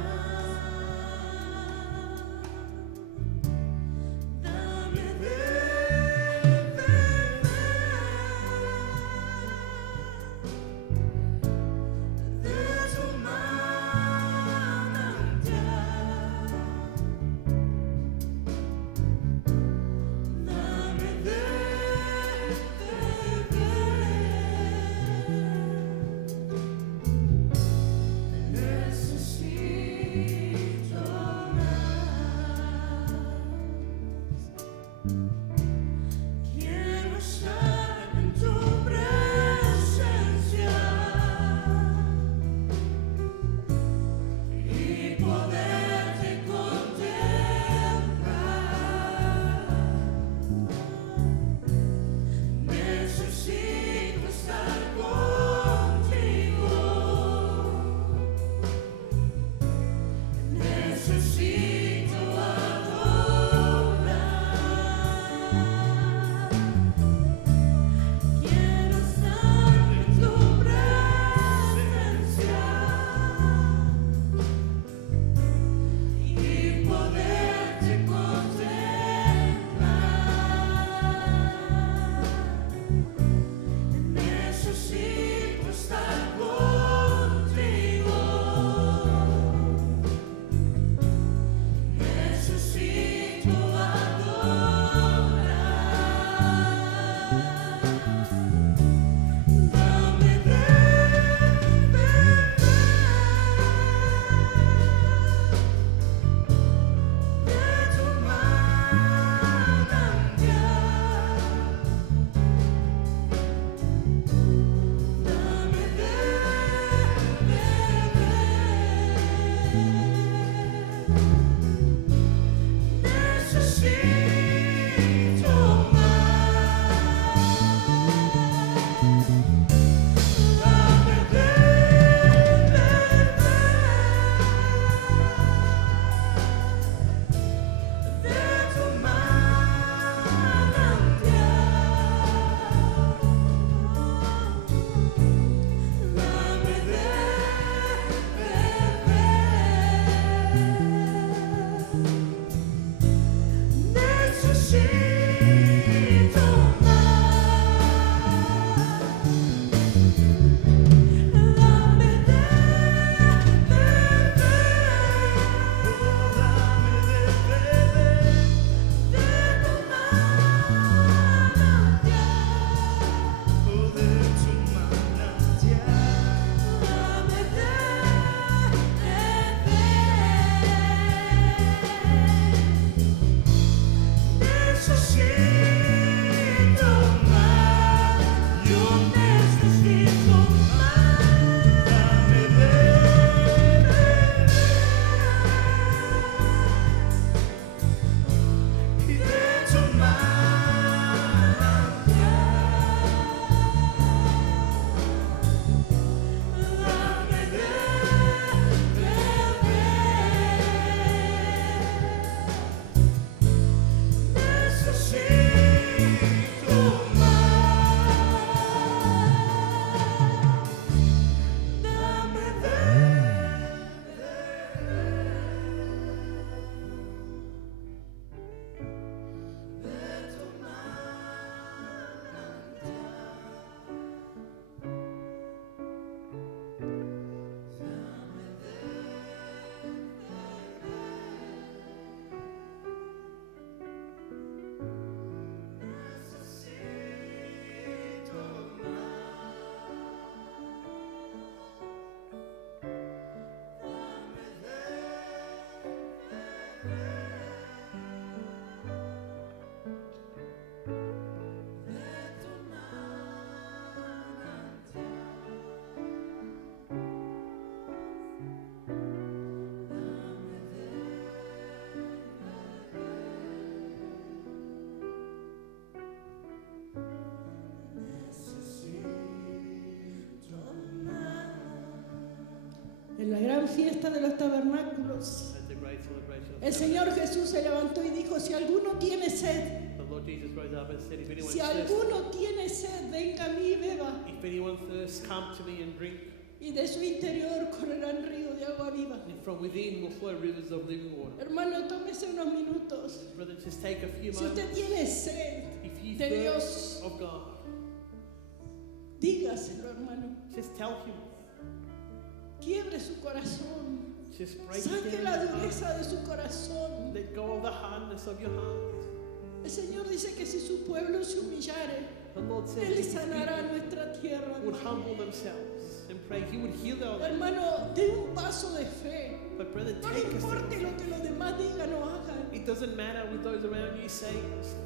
Dame de tu manantial. Dame de necesito más. Quiero estar en tu presencia y poderte contemplar. Necesito estar contigo. Necesito adorar. Quiero estar en tu presencia y poderte contemplar. Necesito estar contigo. Necesito adorar. Dame de tu manantial. Dame necesito En la gran fiesta de los tabernáculos, At the great celebration of el Señor Jesús se levantó y dijo, si alguno tiene sed, the Lord Jesus rose up and said, if anyone si thirsts, alguno tiene sed, venga a mí y beba. if anyone thirsts, come to me and drink. y de su interior correrán ríos de agua viva. And from within will flow rivers of living water. Hermano, tómese unos minutos. Brother, just take a few Si usted moments. tiene sed If you de thirst Dios, of God, dígaselo, hermano. just tell Him. Quiebre su corazón. Just break Saque down la your heart. dureza de su corazón. Let go of the hardness of your heart. El Señor dice que si su pueblo se humillare, The Lord says Él if His sanará people nuestra tierra. would hermano. humble themselves and pray, He would heal our land. Hermano, dé un paso de fe. But brother, No le take a step. importe lo que los demás digan o hagan. It doesn't matter with those around you say.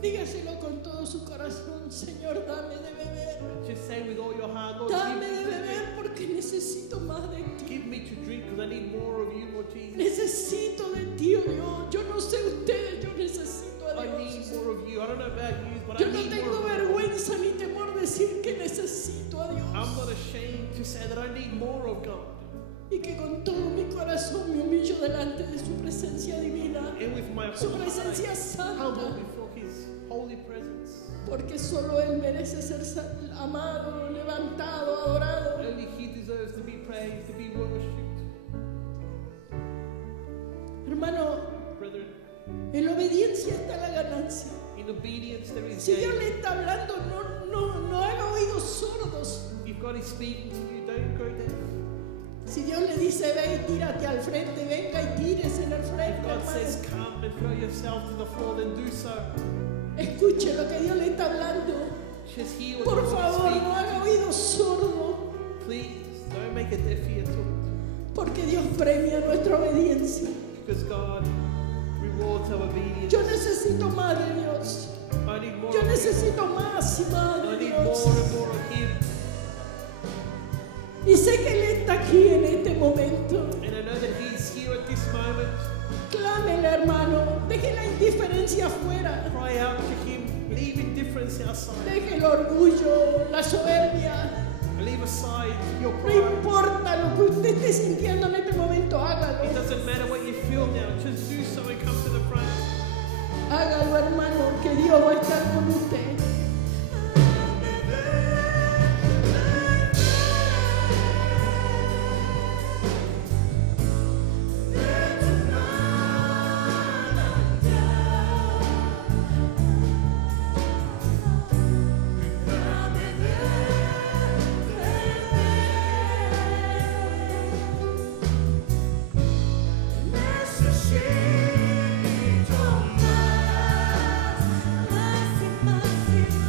Dígaselo con todo su corazón. Señor, dame de beber. Just say with all your heart, Lord, Dame give de me to beber drink. porque necesito más de ti. Give me to drink because I need more of you, Lord Jesus. Necesito de ti, oh Dios. Yo no sé usted, yo necesito a I need Dios. more of you. I don't know about you, but Yo I no need more tengo of you. vergüenza ni temor de decir que necesito a Dios. I'm not ashamed to say that I need more of God. Y que con todo mi corazón me humillo delante de su presencia divina, And with my su whole heart, presencia I humble santa. before His holy presence. Porque solo Él merece ser amado, levantado, adorado. Only He deserves to be praised, to be worshipped. Hermano, Brethren, en la obediencia está la ganancia. in obedience there is Si Dios gain. le está hablando, no haga oídos sordos. If God is speaking to you, don't go deaf. Si Dios le dice, ve y tírate al frente, venga y tírese en el If frente, God hermano. says come and throw yourself to the floor, then do so. Escuche lo que Dios le está hablando. Just hear what Por the Lord is favor, speaking. no haga oídos sordos, Please, don't make a deaf ear to it. porque Dios premia nuestra obediencia. Because God rewards our obedience. Yo necesito más de Dios. I need more Yo of Him. necesito más y más I de need Dios. more and more of Him. Y sé que Él está aquí en este momento. And I know that He is here at this moment. Clámele, hermano. Deje la indiferencia afuera. Cry out to Him. Leave indifference outside. Deje el orgullo, la soberbia. Leave aside your No pride. importa lo que usted esté sintiendo en este momento, hágalo. It doesn't matter what you feel now. Just do so and come to the front. Hágalo, hermano, que Dios va a estar con usted. Necesito más, más y más y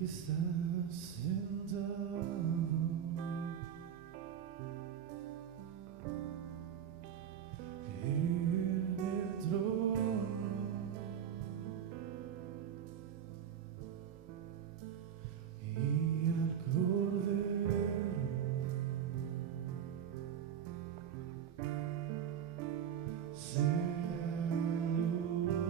que estás sentado en el trono y al Cordero sea el honor.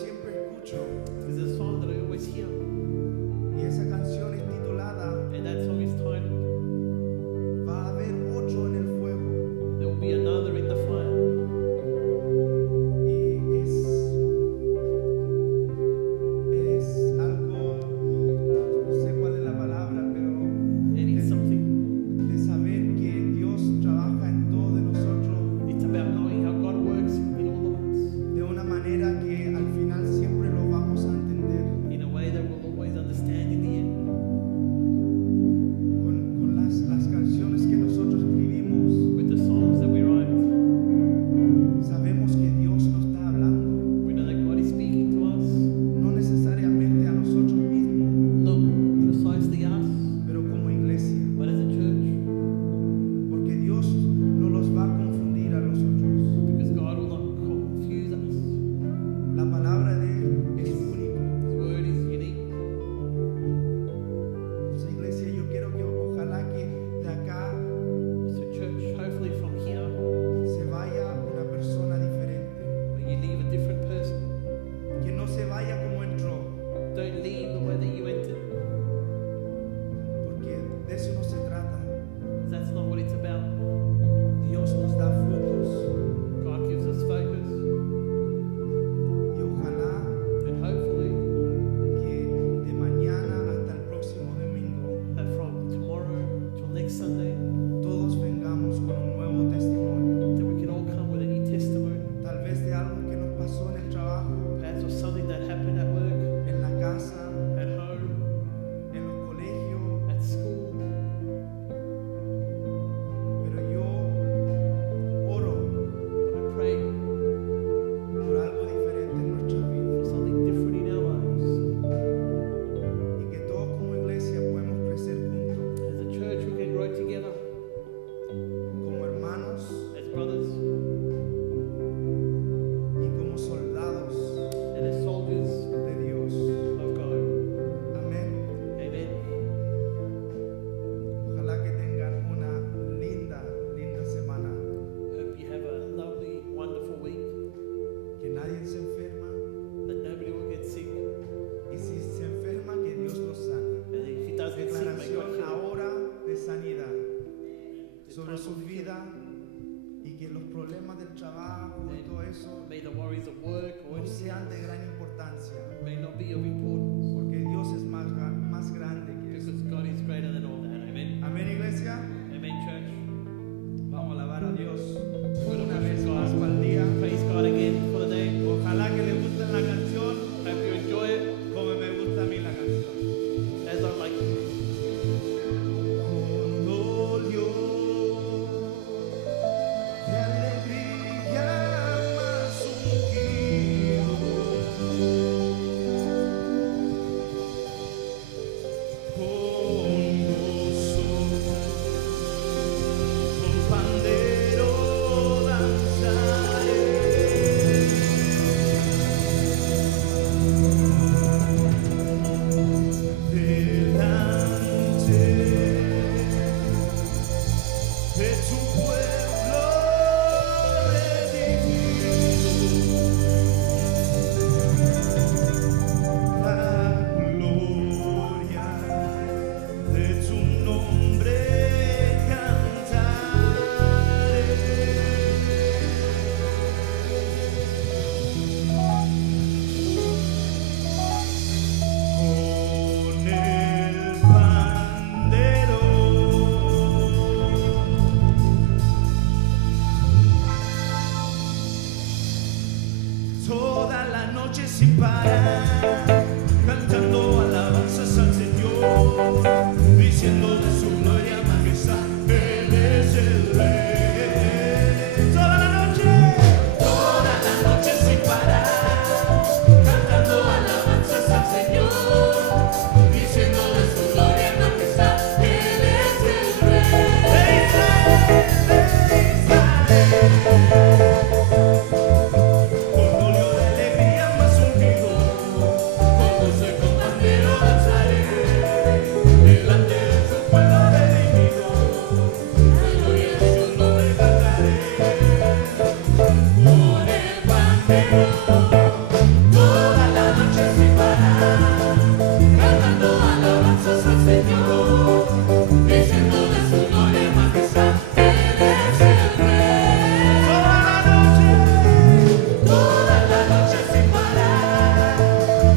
siempre escucho. There's a song that I always hear, Y esa canción es titulada and that song is titled, Va a haber otro en el fuego. There Will Be Another in the Fire. Y es algo, no sé cuál es la palabra, pero It is something. de saber que Dios trabaja en todos de nosotros It's about knowing how God works in all of us. de una manera que al final siempre lo vamos a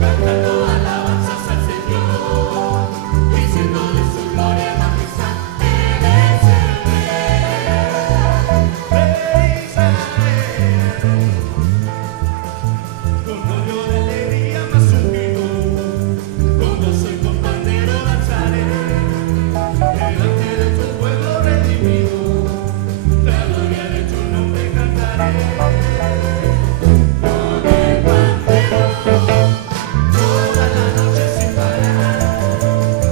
cantando alabanzas al Señor, diciendo de su gloria y majestad, Él es el Rey de Israel. Con óleo de alegría más ungido, con gozo y con pandero danzaré, delante de tu pueblo redimido, la gloria de tu nombre cantaré. Con el pandero, toda la noche sin parar,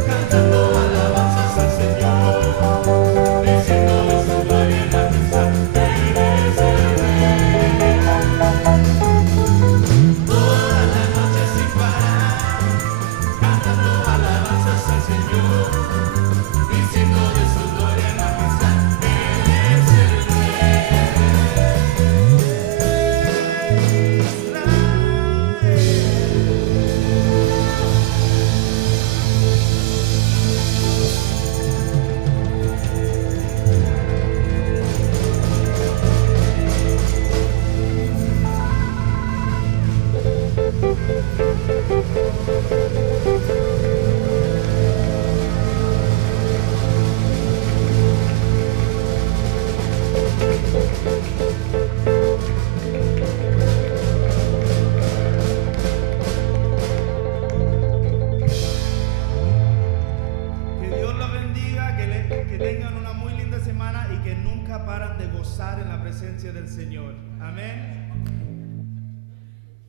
cantando alabanzas al Señor, diciendo de su gloria y majestad, Él es el Rey. Toda la noche sin parar, cantando alabanzas al Señor, diciendo de su gloria y majestad, Él es el Que Dios los bendiga, que tengan una muy linda semana y que nunca paran de gozar en la presencia del Señor. Amén.